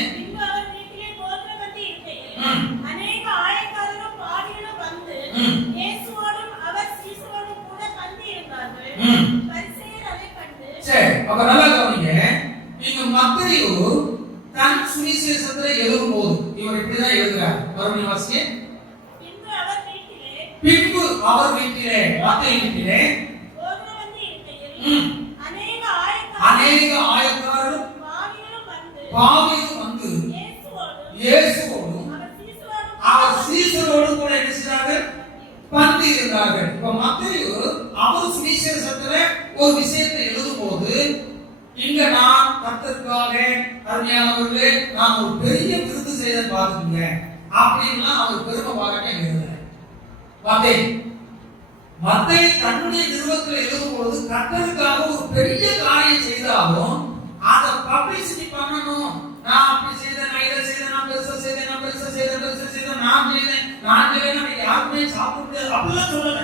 அநேக ஆயக்காரரும் பாவிகளும் வந்து இயேசுவோடும் அவர் சீஷரோடும் கூட பந்தி இருந்தார்கள். பரிசேயர் அதை கண்டு சரி, அப்ப நல்லா கவனிங்க. இங்க மத்தேயு தன் சுவிசேஷத்தை எழுதும்போது இவர் இப்படிதான் எழுதுறார். மறுபடியும் வாசிங்க. பின்பு அவர் வீட்டிலே மத்தேயு வீட்டிலே அநேக ஆயக்காரரும் பாவிகளும் வந்து இயேசுவோடும் அவர் சீஷரோடும் கூட என்ன செய்தார்கள்? பந்தி இருந்தார்கள். இப்ப மத்தேயு அவர் சுவிசேஷத்துல ஒரு விஷயத்தை எழுதும்போது இங்க நான் கர்த்தருக்காக அருமையானவர்களே நான் ஒரு பெரிய விருது செய்த பார்த்துங்க அப்படின்னா அவர் பெருமை பாராட்ட எழுதுறார். மத்தேயு தன்னுடைய நிறுவனத்தில் எழுதும்போது கர்த்தருக்காக ஒரு பெரிய காரியம் செய்தாலும் அதை பப்ளிசிட்டி பண்ணணும். நான் அப்படி செய்தேன், நான் இதை செய்தேன், நான் பெருசா செய்தேன், நான் பெருசா செய்தேன், பெருசா செய்தேன், நான் செய்தேன் யாருமே சாப்பிட முடியாது அப்படிலாம் சொல்லல.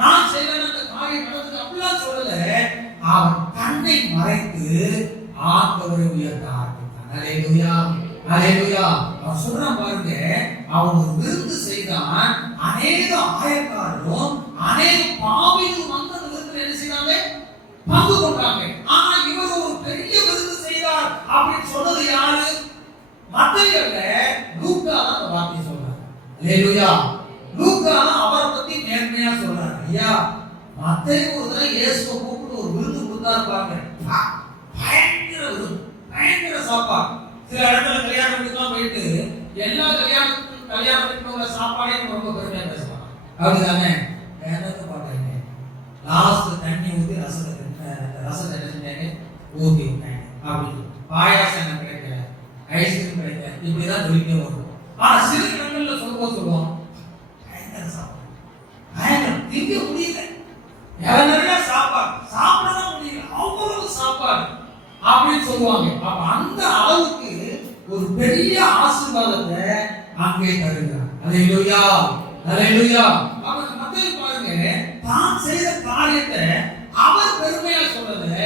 நான் செய்தேன் அந்த காரியம் நடந்தது அப்படிலாம் சொல்லல. அவன் தன்னை மறைத்து ஆண்டவரை உயர்த்த ஆரம்பித்தான். அல்லேலூயா, அல்லேலூயா. அவன் சொல்றான் பாருங்க, அவன் ஒரு விருந்து செய்தான், அநேக ஆயக்காரரும் அநேக பாவிகளும் வந்து அந்த விருந்தில் என்ன செய்தாங்க? பங்கு கொண்டாங்க. ஆனா இவர் ஒரு பெரிய விருந்து செய்தார் அப்படின்னு சொன்னது யாரு? மத்தேயு அல்ல, லூக்கா தான் அந்த வார்த்தையை சொல்றார். அல்லேலூயா. லூக்கா தான் அவரை பத்தி நேர்மையா சொல்றார். ஐயா மத்தேயு ஒரு தடவை இயேசுவை கூப்பிட்டு ஒரு விருந்து கொடுத்தாரு பாருங்க, பயங்கர விருந்து, பயங்கர சாப்பாடு. சில இடத்துல கல்யாணம் வீட்டுக்குலாம் போயிட்டு எல்லா கல்யாணத்துக்கு உள்ள சாப்பாடையும் ரொம்ப பெருமையா பேசுவாங்க. அப்படிதானே? வேறத பாட்டாங்க. லாஸ்ட் தண்ணி ஊத்தி ரசத்தை என்ன செஞ்சாங்க? ஊத்தி விட்டாங்க. அப்படி பாயாசம் என்ன கிடைக்கல, ஐஸ்கிரீம் கிடைக்கல, இப்படிதான் சொல்லிட்டே வரும். ஆனா சில இடங்கள்ல சொல்லுவோம் பயங்கர சாப்பாடு, பயங்கர திங்க முடியல, நிறைய சாப்பாடு, சாப்பிடதான் முடியல, அவ்வளவு சாப்பாடு அப்படின்னு சொல்லுவாங்க. அப்ப அந்த அளவுக்கு ஒரு பெரிய ஆசீர்வாதத்தை அங்கே தருகிறார். அல்லேலூயா, அல்லேலூயா. அவர் மத்தேயு பாருங்க, தான் செய்த காரியத்தை அவர் பெருமையா சொல்லல.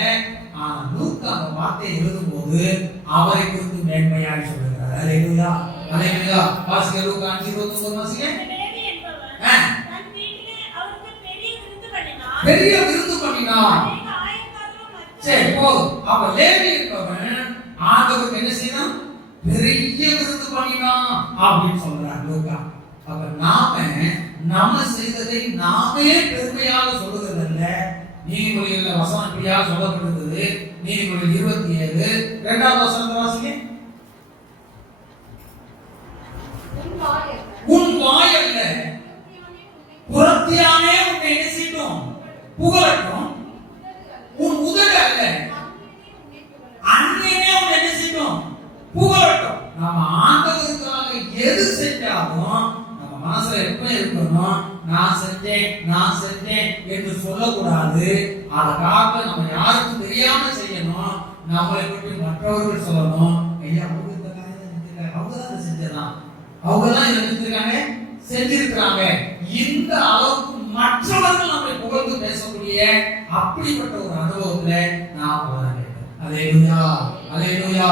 ஆனா லூக்கா அந்த வார்த்தையை எழுதும்போது அவரை குறித்து மேன்மையாக சொல்லுகிறார். அல்லேலூயா, அல்லேலூயா. வாசிங்க லூக்கா 5:29 வாசிங்க. பெரிய விருந்து பண்ணினார். சரி போதும். அப்ப லேவி என்பவன் ஆண்டவருக்கு என்ன செய்தான்? பெரிய விருந்து பண்ணினான் அப்படின்னு சொல்றார் லூக்கா. அப்ப நாம செய்ததை நாமே பெருமையாக சொல்லுகிறதல்ல. நீதிமொழிகள் வசனம் இப்படியாக சொல்லப்பட்டிருந்தது. நீதிமொழி 27 2வது வசனத்தை வாசிங்க. உன் வாயல்ல புறத்தியானே உன்னை என்ன செய்யட்டும்? புகழட்டும். உன் உதடு அல்ல அன்னையே உன்னை என்ன செய்யட்டும்? புகழட்டும். நாம ஆண்டவருக்காக எது செஞ்சாலும் நம்ம மனசுல எப்ப இருக்கணும்? நான் செஞ்சேன் என்று சொல்லக்கூடாது. அதை காக்க நம்ம யாருக்கும் தெரியாம செய்யணும். நம்மளை பற்றி மற்றவர்கள் சொல்லணும். ஐயா அவங்க இந்த காரியத்தை செஞ்சிருக்காங்க, அவங்க தான் இதை செஞ்சிடலாம், அவங்க தான் இதை செஞ்சிருக்காங்க செஞ்சிருக்கிறாங்க. இந்த அளவுக்கு மற்றவர்கள் நம்மை புகழ்ந்து பேசக்கூடிய அப்படிப்பட்ட ஒரு அனுபவத்துல நாம் வர வேண்டும். அல்லேலூயா, அல்லேலூயா.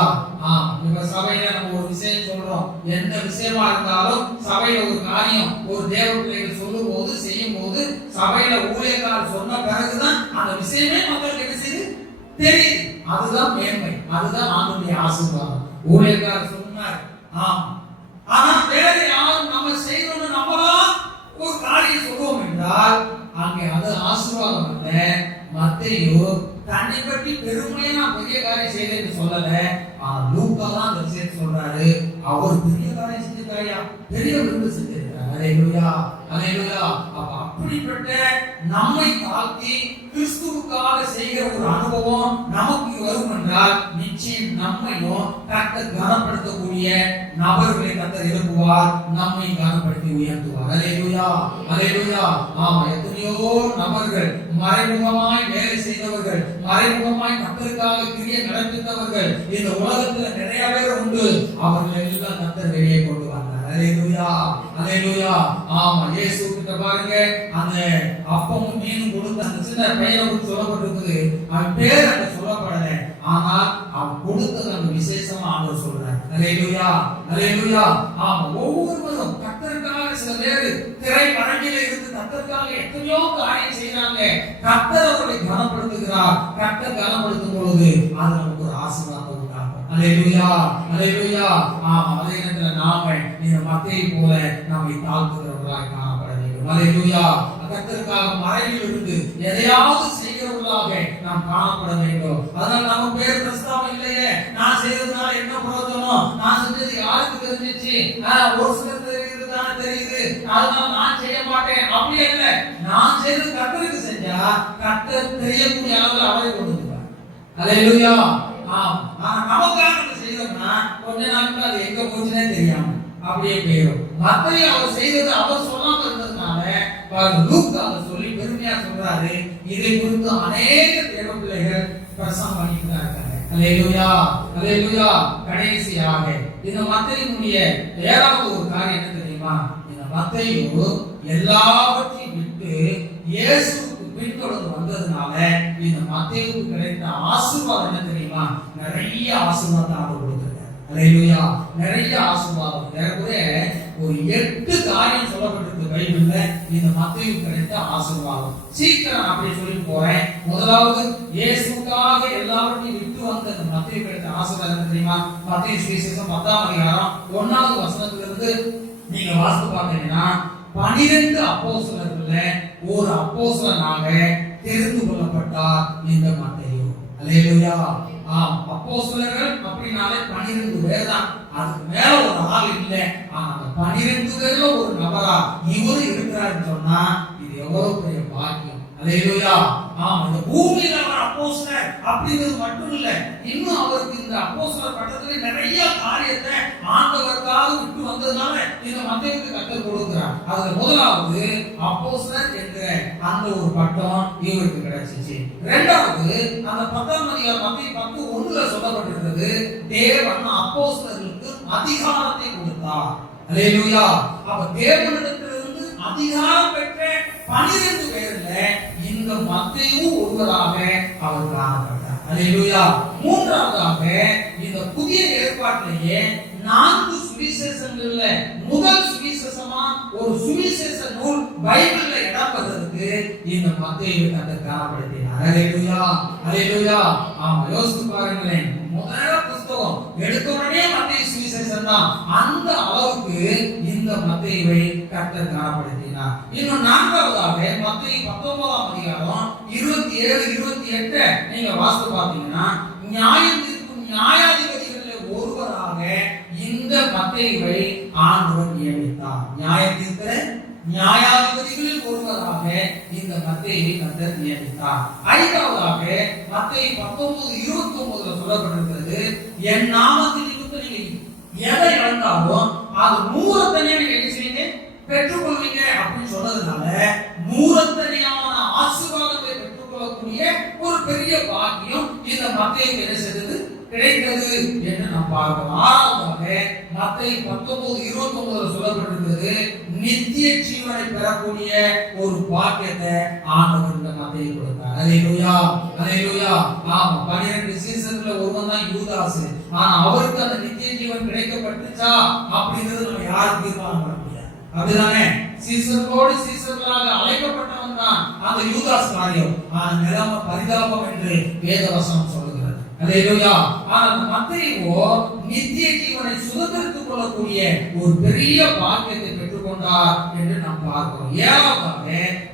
இப்ப சபையில நம்ம ஒரு விஷயம் சொல்றோம், எந்த விஷயமா இருந்தாலும் சபையில ஒரு காரியம் ஒரு தேவ பிள்ளைகள் சொல்லும் போது செய்யும் போது சபையில ஊழியக்காரர் சொன்ன பிறகுதான் அந்த விஷயமே மக்களுக்கு என்ன செய்யுது தெரியுது. அதுதான் மேன்மை, அதுதான் ஆண்டவருடைய ஆசீர்வாதம். ஊழியக்காரர் சொன்னார், ஆனா வேற யாரும் நம்ம செய்யணும்னு நம்மளா ஒரு காரியம் சொல்லுவோம் என்றால் அங்கே அது ஆசீர்வாதம் அல்ல. மத்தேயு தன்னைப்பற்றி பெருமையா பெரிய காரியம் செய்தேன்னு சொல்லல, லூக்கா தான் அந்த விஷயத்தை சொல்றாரு. அவர் பெரிய காரியம் செஞ்சிருக்காயா, பெரிய விருது செஞ்சிருக்காரு. அல்லேலூயா, அல்லேலூயா. அப்ப அப்படிப்பட்ட நம்மை தாழ்த்தி கிறிஸ்துவுக்காக செய்கிற ஒரு அனுபவம் நமக்கு வரும் என்றால் நிச்சயம் நம்மையும் கர்த்தர் கனப்படுத்தக்கூடிய நபர்களை கர்த்தர் எழுப்புவார், நம்மை கனப்படுத்தி உயர்த்துவார். அல்லேலூயா, அல்லேலூயா. எத்தனையோ நபர்கள் மறைமுகமாய் வேலை செய்தவர்கள், மறைமுகமாய் கர்த்தருக்காக கிரியை நடத்தினவர்கள் இந்த உலகத்துல நிறைய பேர் உண்டு. அவர்கள் எல்லாம் கர்த்தர் வெளியே கொண்டு வந்தார். அல்லேலூயா, அல்லேலூயா. இயேசு கிட்ட பாருங்க, அந்த அப்பமும் மீனும் கொடுத்த அந்த சின்ன பையனை குறித்து சொல்லப்பட்டிருக்குது. அவன் பேர் அங்க சொல்லப்படல, ஆனால் அவன் கொடுத்தது அந்த விசேஷமா ஆண்டவர் சொல்றார். அல்லேலூயா, அல்லேலூயா. ஒவ்வொருவரும் கர்த்தருக்காக சில பேர் திரை மறைவில இருந்து கர்த்தருக்காக எத்தனையோ காரியம் செய்யறாங்க. கர்த்தர் அவர்களை கனப்படுத்துகிறார். கர்த்தர் கனப்படுத்தும் பொழுது அது நமக்கு ஒரு ஆசீர்வாதம் உண்டாகும். அல்லேலூயா, அல்லேலூயா. அதே நேரத்தில் நாம இந்த மத்தேயு போல நம்மை தாழ்த்துகிறவர்களாய் காணப்பட வேண்டும். அல்லேலூயா. கர்த்தருக்காக மறைவில் இருந்து எதையாவது செய்கிறவர்களாக நாம் காணப்பட வேண்டும். அதனால நம்ம பேர் பிரஸ்தாபம் இல்லையே, நான் செய்ததுனால என்ன பிரயோஜனம், நான் செஞ்சது யாருக்கு தெரிஞ்சிச்சு, ஒரு சிலர் தெரியுது தானே தெரியுது, அதனால நான் செய்ய மாட்டேன் அப்படி இல்லை. நான் செய்தது கர்த்தருக்கு செஞ்சா கர்த்தர் தெரியக்கூடிய அளவில் அவரை கொண்டு வந்துருவார். அல்லேலூயா. நமக்காக நம்ம செய்தோம்னா கொஞ்ச நாட்கள் அது எங்க போச்சுன்னே தெரியாம அப்படியே போயிடும். மத்தேயு அவர் செய்தது அவர் சொல்லாம இருந்ததுனால லூக்கா அதை சொல்லி பெருமையா சொல்றாரு. இதை குறித்து அநேக தேவ பிள்ளைகள் பிரசங்கம் பண்ணிட்டு இருக்காங்க. அல்லேலூயா, அல்லேலூயா. கடைசியாக இந்த மத்தேயுடைய ஏழாவது ஒரு காரியம் என்ன தெரியுமா? இந்த மத்தேயு எல்லாவற்றையும் விட்டு இயேசுவுக்கு பின்தொடர்ந்து வந்ததுனால இந்த மத்தேயுவுக்கு கிடைத்த ஆசீர்வாதம் என்ன தெரியுமா? நிறைய ஆசீர்வாதம் அவர் கொடுத்திருக்கார். அல்லேலூயா, நிறைய ஆசீர்வாதம். ஒரு 8 காரியம் சொல்லப்பட்டிருக்கு பைபிள்ல இந்த மத்தேயுவுக்கு கிடைத்த ஆசீர்வாதம். சீக்கிரம் அப்படி சொல்லி போறேன். முதலாவது இயேசுவுக்காக எல்லாவற்றையும் விட்டு வந்த இந்த மத்தேயு கிடைத்த ஆசீர்வாதம் தெரியுமா? மத்தேயு சுவிசேஷம் 10ஆம் அதிகாரம் 1வது வசனத்திலிருந்து நீங்க வாசித்து பார்த்தீங்கன்னா 12 அப்போஸ்தலர்கள்ல ஒரு அப்போஸ்தலனாக தெரிந்து கொள்ளப்பட்டார் இந்த மத்தேயு. அல்லேலூயா. அப்போஸ்தலர்கள் அப்படினாலே 12 பேர் தான், அதுக்கு மேல ஒரு ஆள் இல்லை. ஆனா அந்த 12 பேர்ல ஒரு நபரா இவரு இருக்கிறாருன்னு சொன்னா இது எவ்வளவு பெரிய பாக்கியம். அல்லேலூயா. இந்த பூமியில அவர் அப்போஸ்தலர் அப்படிங்கிறது மட்டும் இல்ல, இன்னும் அவருக்கு இந்த அப்போஸ்தலர் பட்டத்துல நிறைய காரியத்தை ஆண்டவருக்காக விட்டு வந்ததுனால இந்த மத்தேயுவுக்கு கர்த்தர் கொடுக்கிறார். அதுல முதலாவது அப்போஸ்தலர் என்கிற அந்த ஒரு பட்டம் இவருக்கு கிடைச்சிச்சு. இரண்டாவது அந்த 10ஆம் அதிகாரம் மத்தேயு 10:1 சொல்லப்பட்டிருக்கிறது, தேவன் அப்போஸ்தலர்களுக்கு அதிகாரத்தை கொடுத்தார். அல்லேலூயா. அப்ப தேவனிடத்திலிருந்து அதிகாரம் பெற்ற 12 பேர்ல இந்த மத்தேயு ஒருவராக அவர் காணப்பட்டார். அல்லேலூயா. மூன்றாவதாக இந்த புதிய ஏற்பாட்டிலேயே 4 சுவிசேஷங்கள்ல முதல் சுவிசேஷமா ஒரு சுவிசேஷ நூல் பைபிள்ல இடம்பெறதுக்கு இந்த மத்தேயு கர்த்தர் காணப்படுத்தினார். அல்லேலூயா, அல்லேலூயா. யோசித்து பாருங்களேன், முதல் புத்தகம் எடுத்த உடனே மத்தேயு சுவிசேஷம் தான். அந்த அளவுக்கு இந்த மத்தேயுவை கர்த்தர் காணப்படுத்தினார். இன்னும் 4வதாக மத்தேயு 19ஆம் அதிகாரம் 27-28 நீங்க வாசித்து பார்த்தீங்கன்னா நியாயம் தீர்க்கும் நியாயாதிபதிகளில் ஒருவராக இந்த மத்தேயுவை ஆண்டவர் நியமித்தார். நியாயம் தீர்க்கிற நியாயாதிபதிகளில் ஒருவராக இந்த மத்தேயுவை கர்த்தர் நியமித்தார். 5வதாக மத்தேயு 19:29 சொல்லப்பட்டிருக்கிறது, என் நாமத்தில் நிமித்தம் நீங்க எதை இழந்தாலும் அது 100 தனியா நீங்க என்ன செய்யுங்க பெற்றுக்கொள்வீங்க அப்படின்னு சொன்னதுனால 100 தனியான ஆசீர்வாதத்தை பெற்றுக்கொள்ளக்கூடிய ஒரு பெரிய பாக்கியம் இந்த மத்தேயுக்கு என்ன செய்தது கிடைத்தது என்று நாம் பார்க்கிறோம். ஆறாவதாக மத்தேயு 19:29 சொல்லப்பட்டிருக்கிறது, நித்திய ஜீவனை பெறக்கூடிய ஒரு பாக்கியத்தை ஆண்டவர் இந்த மத்தேயு கொடுத்தார். அல்லேலூயா, அல்லேலூயா. ஆமா, 12 சீசன்ல ஒருவன் தான் யூதாஸ். ஆனா அவருக்கு அந்த நித்திய ஜீவன் கிடைக்கப்பட்டுச்சா அப்படிங்கிறது நம்ம யாரும் தீர்மானம் பண்ண முடியாது. அப்படிதானே? சீசர்களோடு சீசர்களாக அழைக்கப்பட்டவன் தான் அந்த யூதாஸ் காரியம். ஆனா நிலைமை பரிதாபம் என்று வேதவசனம் சொல்லுகிறது. அல்லேலூயா. ஆனா மத்தேயு நித்திய ஜீவனை சுதந்திரித்துக் கொள்ளக்கூடிய ஒரு பெரிய பாக்கியத்தை பெற்றுக்கொண்டார் என்று நாம் பார்க்கிறோம். ஏழாவதாக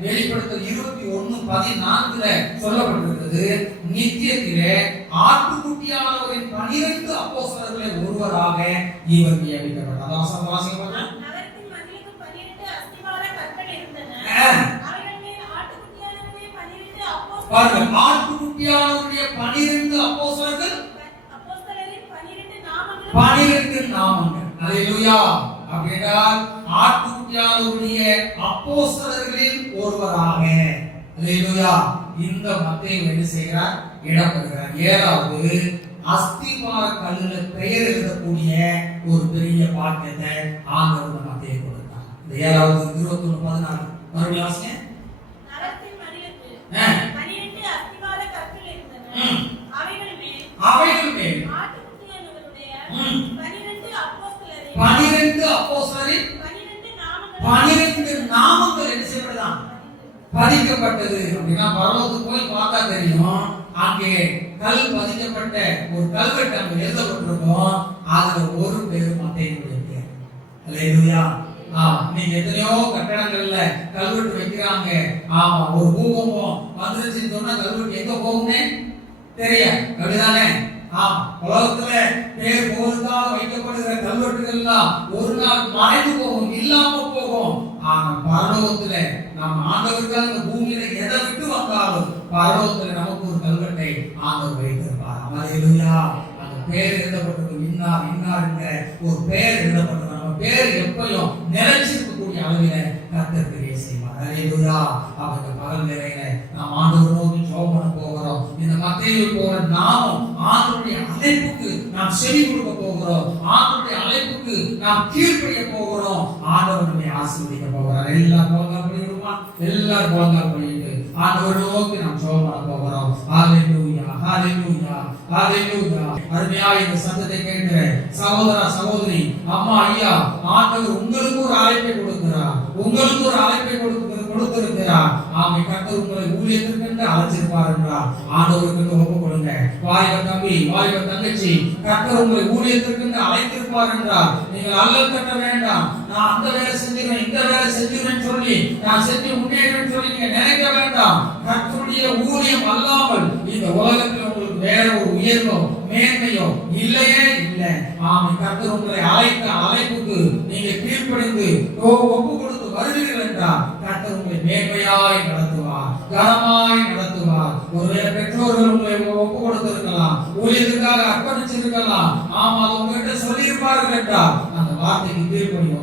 வெளிப்படுத்தல் 21:14 சொல்லப்பட்டிருக்கிறது, நித்தியத்திலே ஆட்டுக்குட்டியானவரின் 12 அப்போஸ்தலர்களில் ஒருவராக இவர் நியமிக்கப்பட்டார். அதான் வாசிக்கப்பட்ட பாருங்க, ஆட்டுக்குட்டியானவருடைய 12 அப்போஸ்தலர்கள், 12 நாமங்கள். அல்லேலூயா. அப்படின்றால் ஆட்டுக்குட்டியானவருடைய அப்போஸ்தலர்களில் ஒருவராக, அல்லேலூயா, இந்த மத்தேயு என்ன செய்கிறார்? இடம் பெறுகிறார். ஏழாவது, அஸ்திபார கல்லுல பெயர் எழுதக்கூடிய ஒரு பெரிய பாக்கியத்தை ஆண்டவர் மத்தேயு கொடுத்தார். இந்த ஏழாவது 21:14 மறுபடியும் வாசிங்க. அவைகள் மேல் 12 அப்போஸ்தலரின் 12 நாமங்கள் என்ன செய்யப்பட்டதாம்? பதிக்கப்பட்டது. அப்படின்னா பரலோகத்துக்கு போய் பார்த்தா தெரியும், அங்கே கல் பதிக்கப்பட்ட ஒரு கல்வெட்டு அங்க எழுதப்பட்டிருக்கும். அதுல ஒரு பேர் மத்தேயுடைய பேர். அல்லேலூயா. நீங்க எத்தனையோ கட்டடங்கள்ல கல்வெட்டு வைக்கிறாங்க. ஆமா, ஒரு பூகம்பம் வந்துருச்சுன்னு சொன்னா கல்வெட்டு எங்க போகும்னே தெரியும். அப்படிதானே? உலகத்துல பேர் போவதற்காக வைக்கப்படுகிற கல்வெட்டுகள் எல்லாம் ஒரு நாள் மறைந்து போகும், இல்லாம போகும். ஆனா பரலோகத்துல நாம் ஆண்டவருக்காக இந்த பூமியில எதை விட்டு வந்தாலும் பரலோகத்துல நமக்கு ஒரு கல்வெட்டை ஆண்டவர் வைத்திருப்பார். அல்லேலூயா. அந்த பேர் எழுதப்பட்டிருக்கும், இன்னார் இன்னார் என்ற ஒரு பேர் எழுதப்பட்டிருக்கும். நம்ம பேர் எப்பயும் நிலைச்சிருக்கக்கூடிய அளவில கர்த்தர் கிரியை செய்வார். அல்லேலூயா. அவங்க பகல் வேளையில நாம் ஆண்டவர் நோக்கி ஜெபம் பண்ண போகிறோம். இந்த மத்தேயு போல நாமும் ஆண்டவருடைய அழைப்புக்கு நாம் செவி கொடுக்க போகிறோம். ஆண்டவருடைய அழைப்புக்கு நாம் கீழ்ப்படிய போகிறோம். ஆண்டவர் நம்மை ஆசீர்வதிக்க போகிறார். எல்லாரும் போலங்கா பண்ணிடுமா? எல்லாரும் போலங்கா பண்ணிட்டு ஆண்டவர் நோக்கி நாம் ஜெபம் பண்ண போகிறோம். ஹalleluya, ஹalleluya, ஹalleluya. அருமையா இந்த சத்தத்தை கேட்கிற சகோதர சகோதரி, அம்மா ஐயா, ஆண்டவர் உங்களுக்கு ஒரு அழைப்பை கொடுக்கிறார். உங்களுக்கு ஒரு அழைப்பை கொடுத்திருக்கிறார். ஆமை கர்த்தர் உங்களை ஊழியத்திற்கு அழைச்சிருப்பார் என்றார். ஆண்டவருக்கு ஒப்பு கொடுங்க. வாலிப தம்பி, வாலிப தங்கச்சி, கர்த்தர் உங்களை ஊழியத்திற்கு அழைத்திருப்பார் என்றார். நீங்கள் அல்லல் கட்ட வேண்டாம். நான் அந்த வேலை செஞ்சுக்கிறேன், இந்த வேலை செஞ்சுக்கிறேன்னு சொல்லி நான் செஞ்சு முன்னேறேன்னு சொல்லி நீங்க நினைக்க வேண்டாம். கர்த்தருடைய ஊழியம் அல்லாமல் இந்த உலகத்தில் உங்களுக்கு வேற ஒரு உயர்வோ மேன்மையோ இல்லையே இல்லை. ஆமை கர்த்தர் உங்களை அழைத்த அழைப்புக்கு நீங்க கீழ்ப்படிந்து ஒப்பு கொடுத்து வருவீர்கள் என்றால் கர்த்தர் உங்களை மேன்மையாய் நடத்துவார், கனமாய் நடத்துவார். ஒருவேளை பெற்றோர்கள் உங்களை ஒப்பு கொடுத்திருக்கலாம், ஊழியத்துக்காக அர்ப்பணிச்சிருக்கலாம். ஆமா, அது உங்ககிட்ட சொல்லி இருப்பார்கள் என்றால் அந்த வார்த்தைக்கு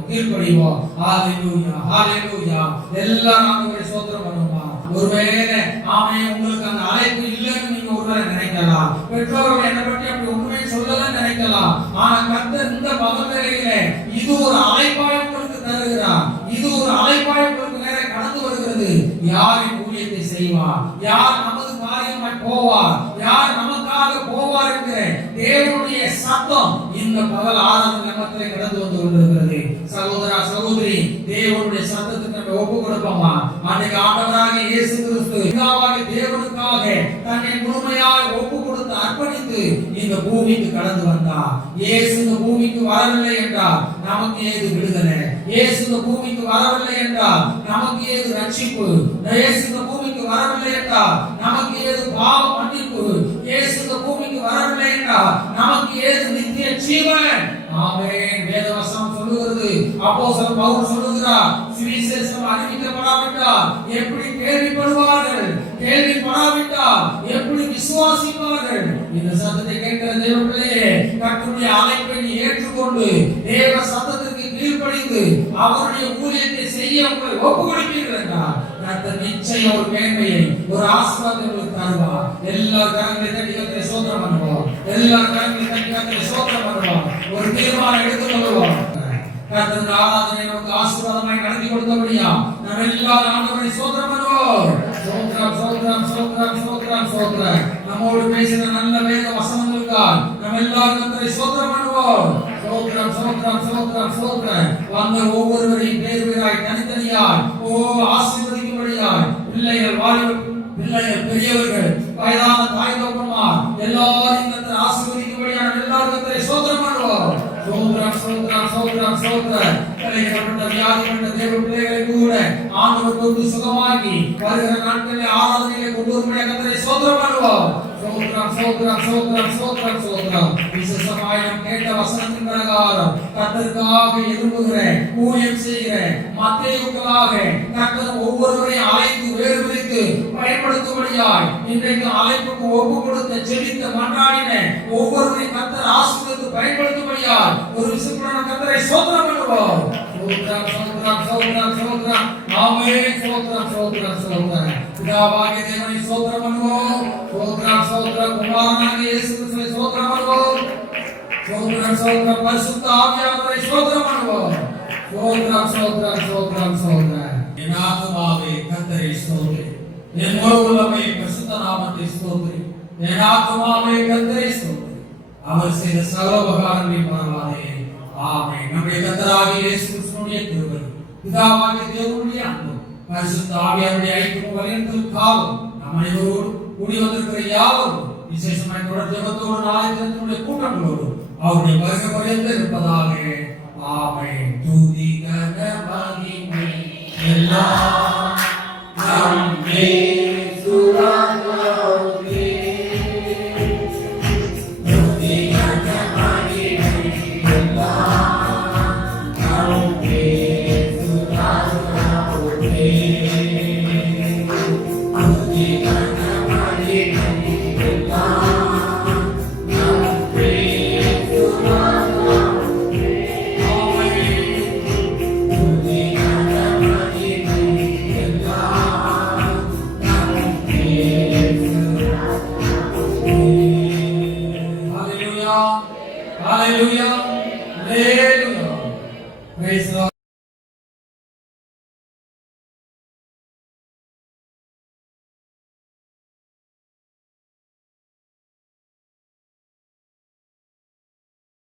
கீழ்ப்படிவோம். ஹalleluya, ஹalleluya. எல்லாரும் ஆண்டவரை ஸ்தோத்திரம் பண்ணுவோம். ஒருவேளை ஆமே உங்களுக்கு அந்த அழைப்பு இல்லைன்னு நீங்க ஒருவேளை நினைக்கலாம். பெற்றோர்கள் என்னை பற்றி அப்படி ஒன்றுமே சொல்லலன்னு நினைக்கலாம். ஆனா கர்த்தர் இந்த பகல் வேளையிலே இது ஒரு அழைப்பாய் உங்களுக்கு தருகிறார். இது ஒரு அழைப்பாய் உங்களுக்கு நேரே கடந்து வருகிறது. யாரின் ஊழியத்தை செய்வார், யார் நமது காரியமாய் போவார், யார் நமக்காக போவார் என்கிற தேவனுடைய சத்தம் இந்த பகல் ஆராதனை நேரத்திலே கடந்து வந்து கொண்டிருக்கிறது. சகோதரா சகோதரி, தேவனுடைய சத்தத்துக்கு நம்ம ஒப்பு கொடுப்போமா? அன்றைக்கு ஆண்டவராகிய இயேசு கிறிஸ்து தேவனுக்காக தன்னை முழுமையாக ஒப்பு கொடுத்து அர்ப்பணித்து இந்த பூமிக்கு கடந்து வந்தார். இயேசு இந்த பூமிக்கு வரவில்லை என்றால் நமக்கு ஏது விடுதலை? இயேசு இந்த பூமிக்கு வரவில்லை என்றால் நமக்கு ஏது ரட்சிப்பு? இயேசு இந்த பூமிக்கு வரவில்லை என்றால் நமக்கு ஏது பாவ மன்னிப்பு? இயேசு இந்த பூமிக்கு வரவில்லை என்றால் நமக்கு ஏது நித்திய ஜீவன்? ஆமென். வேதவசனம் சொல்லுகிறது, அப்போஸ்தலன் பவுல் சொல்லுகிறார், சுவிசேஷம் அறிவிக்கப்படாவிட்டால் எப்படி கேள்விப்படுவார்கள்? கேள்விப்படாவிட்டால் எப்படி விசுவாசிப்பார்கள்? இந்த சத்தத்தை கேட்கிற தேவ பிள்ளையே, கர்த்தருடைய அழைப்பை நீ ஏற்றுக்கொண்டு தேவ சத்தத்திற்கு கீழ்ப்படிந்து அவருடைய ஊழியத்தை செய்ய உங்களை ஒப்பு கொடுப்பீர்கள் என்றால் கர்த்தர் நிச்சயம் ஒரு மேன்மையை, ஒரு ஆசீர்வாதத்தை உங்களுக்கு தருவார். எல்லா கரங்களை தட்டி எல்லா கரங்களை தட்டி கர்த்தரை ஸ்தோத்திரம் பண்ணுவோம். ஒரு தீர்மானம் எடுத்துக்கொள்வோம். கர்த்தருக்கு ஆராதனை நமக்கு ஆசீர்வாதமாய் நடத்தி கொடுத்தபடியா நம்ம எல்லாரும் ஆண்டவரை ஸ்தோத்திரம் பண்ணுவோம். ஸ்தோத்திரம் ஸ்தோத்திரம் ஸ்தோத்திரம் ஸ்தோத்திரம் ஸ்தோத்திரம். நம்மோடு பேசின நல்ல வேத வசனங்களுக்காக நம்ம எல்லாரும் கர்த்தரை ஸ்தோத்திரம் பண்ணுவோம். ஸ்தோத்திரம் ஸ்தோத்திரம் ஸ்தோத்திரம் ஸ்தோத்திரம். வந்த ஒவ்வொருவரையும் பேர் பேராய் தனித்தனியாய் ஆசீர்வதிக்கும்படியாய் பிள்ளைகள் பிள்ளைகள் பெரியவர்கள் வயதான தாய் தகப்பன்மார் எல்லாரையும் கர்த்தர் ஆசீர்வதிக்கும்படியாய் எல்லாரும் கர்த்தரை ஸ்தோத்திரம் பண்ணுவோம். ஸ்தோத்திரம் ஸ்தோத்திரம் ஸ்தோத்திரம் ஸ்தோத்திரம். கலைக்கப்பட்ட வியாதிப்பட்ட தேவ பிள்ளைகளை கூட ஆண்டவர் கொண்டு சுகமாக்கி வருகிற நாட்களில் ஆராதனையிலே கொண்டு வரும்படியாக கர்த்தரை ஸ்தோத்திரம் பண்ணுவோம். ஸ்தோத்திரம் ஸ்தோத்திரம் ஸ்தோத்திரம் ஸ்தோத்திரம் ஸ்தோத்திரம். விசேஷமாய் நாம் கேட்ட வசனத்தின் பிரகாரம் கர்த்தருக்காக எழும்புகிற ஊழியம் செய்கிற மத்தேயுக்களாக கர்த்தர் ஒவ்வொருவரையும் அழைத்து வேறுபிரித்து பயன்படுத்தும்படியாய் இன்றைக்கு அழைப்புக்கு ஒப்பு கொடுத்த ஜெபித்த மன்றாடின ஒவ்வொருவரையும் கர்த்தர் ஆசீர்வதித்து பயன்படுத்தும்படியாய் ஒரு விசுவாசமான கர்த்தரை ஸ்தோத்திரம் பண்ணுவோம். ஸ்தோத்திரம் ஸ்தோத்திரம் ஸ்தோத்திரம் ஸ்தோத்திரம். ஆமென். ஸ்தோத்திரம் ஸ்தோத்திரம் ஸ்தோத்திரம். பிதாவாகிய தேவனை ஸ்தோத்திரம் பண்ணுவோம். ஸ்தோத்திரம் ஸ்தோத்திரம். குமாரனாகிய இயேசு கிறிஸ்துவை ஸ்தோத்திரம் பண்ணுவோம். ஸ்தோத்திரம் ஸ்தோத்திரம். பரிசுத்த ஆவியானவரை ஸ்தோத்திரம் பண்ணுவோம். ஸ்தோத்திரம் ஸ்தோத்திரம் ஸ்தோத்திரம் ஸ்தோத்திரம். என் ஆத்துமாவே கர்த்தரை ஸ்தோத்திரி. என் முழு உள்ளமே பரிசுத்த நாமத்தை ஸ்தோத்திரி. என் ஆத்துமாவே கர்த்தரை ஸ்தோத்திரி. அவர் செய்த சகல உபகாரங்களையும் மறவாதே. ஆமென். நம்முடைய கர்த்தராகிய இயேசு கிறிஸ்துவின் கிருபை, பிதாவாகிய தேவனுடைய அன்பு, பரிசுத்த ஆவியானவருடைய ஐக்கியமும் வழிநடத்தலும் காவலும் நம் அனைவரோடு கூடி வந்திருக்கிற யாவரும் விசேஷமாய் தொடர் ஜெபத்தோடு நாளை தினத்தினுடைய கூட்டங்களோடு அவருடைய வருகை பரியந்த இருப்பதாக. ஆமென். துதி கன மகிமை எல்லாம் நம் இயேசுவுக்கே. துதி கன மகிமை எல்லாம் நம் இயேசுவுக்கே. துதி கன மகிமை எல்லாம் நம் இயேசுவுக்கே. துதி கன மகிமை எல்லாம் நம் இயேசுவுக்கே. Hallelujah. Hallelujah. Hallelujah. Praise the Lord.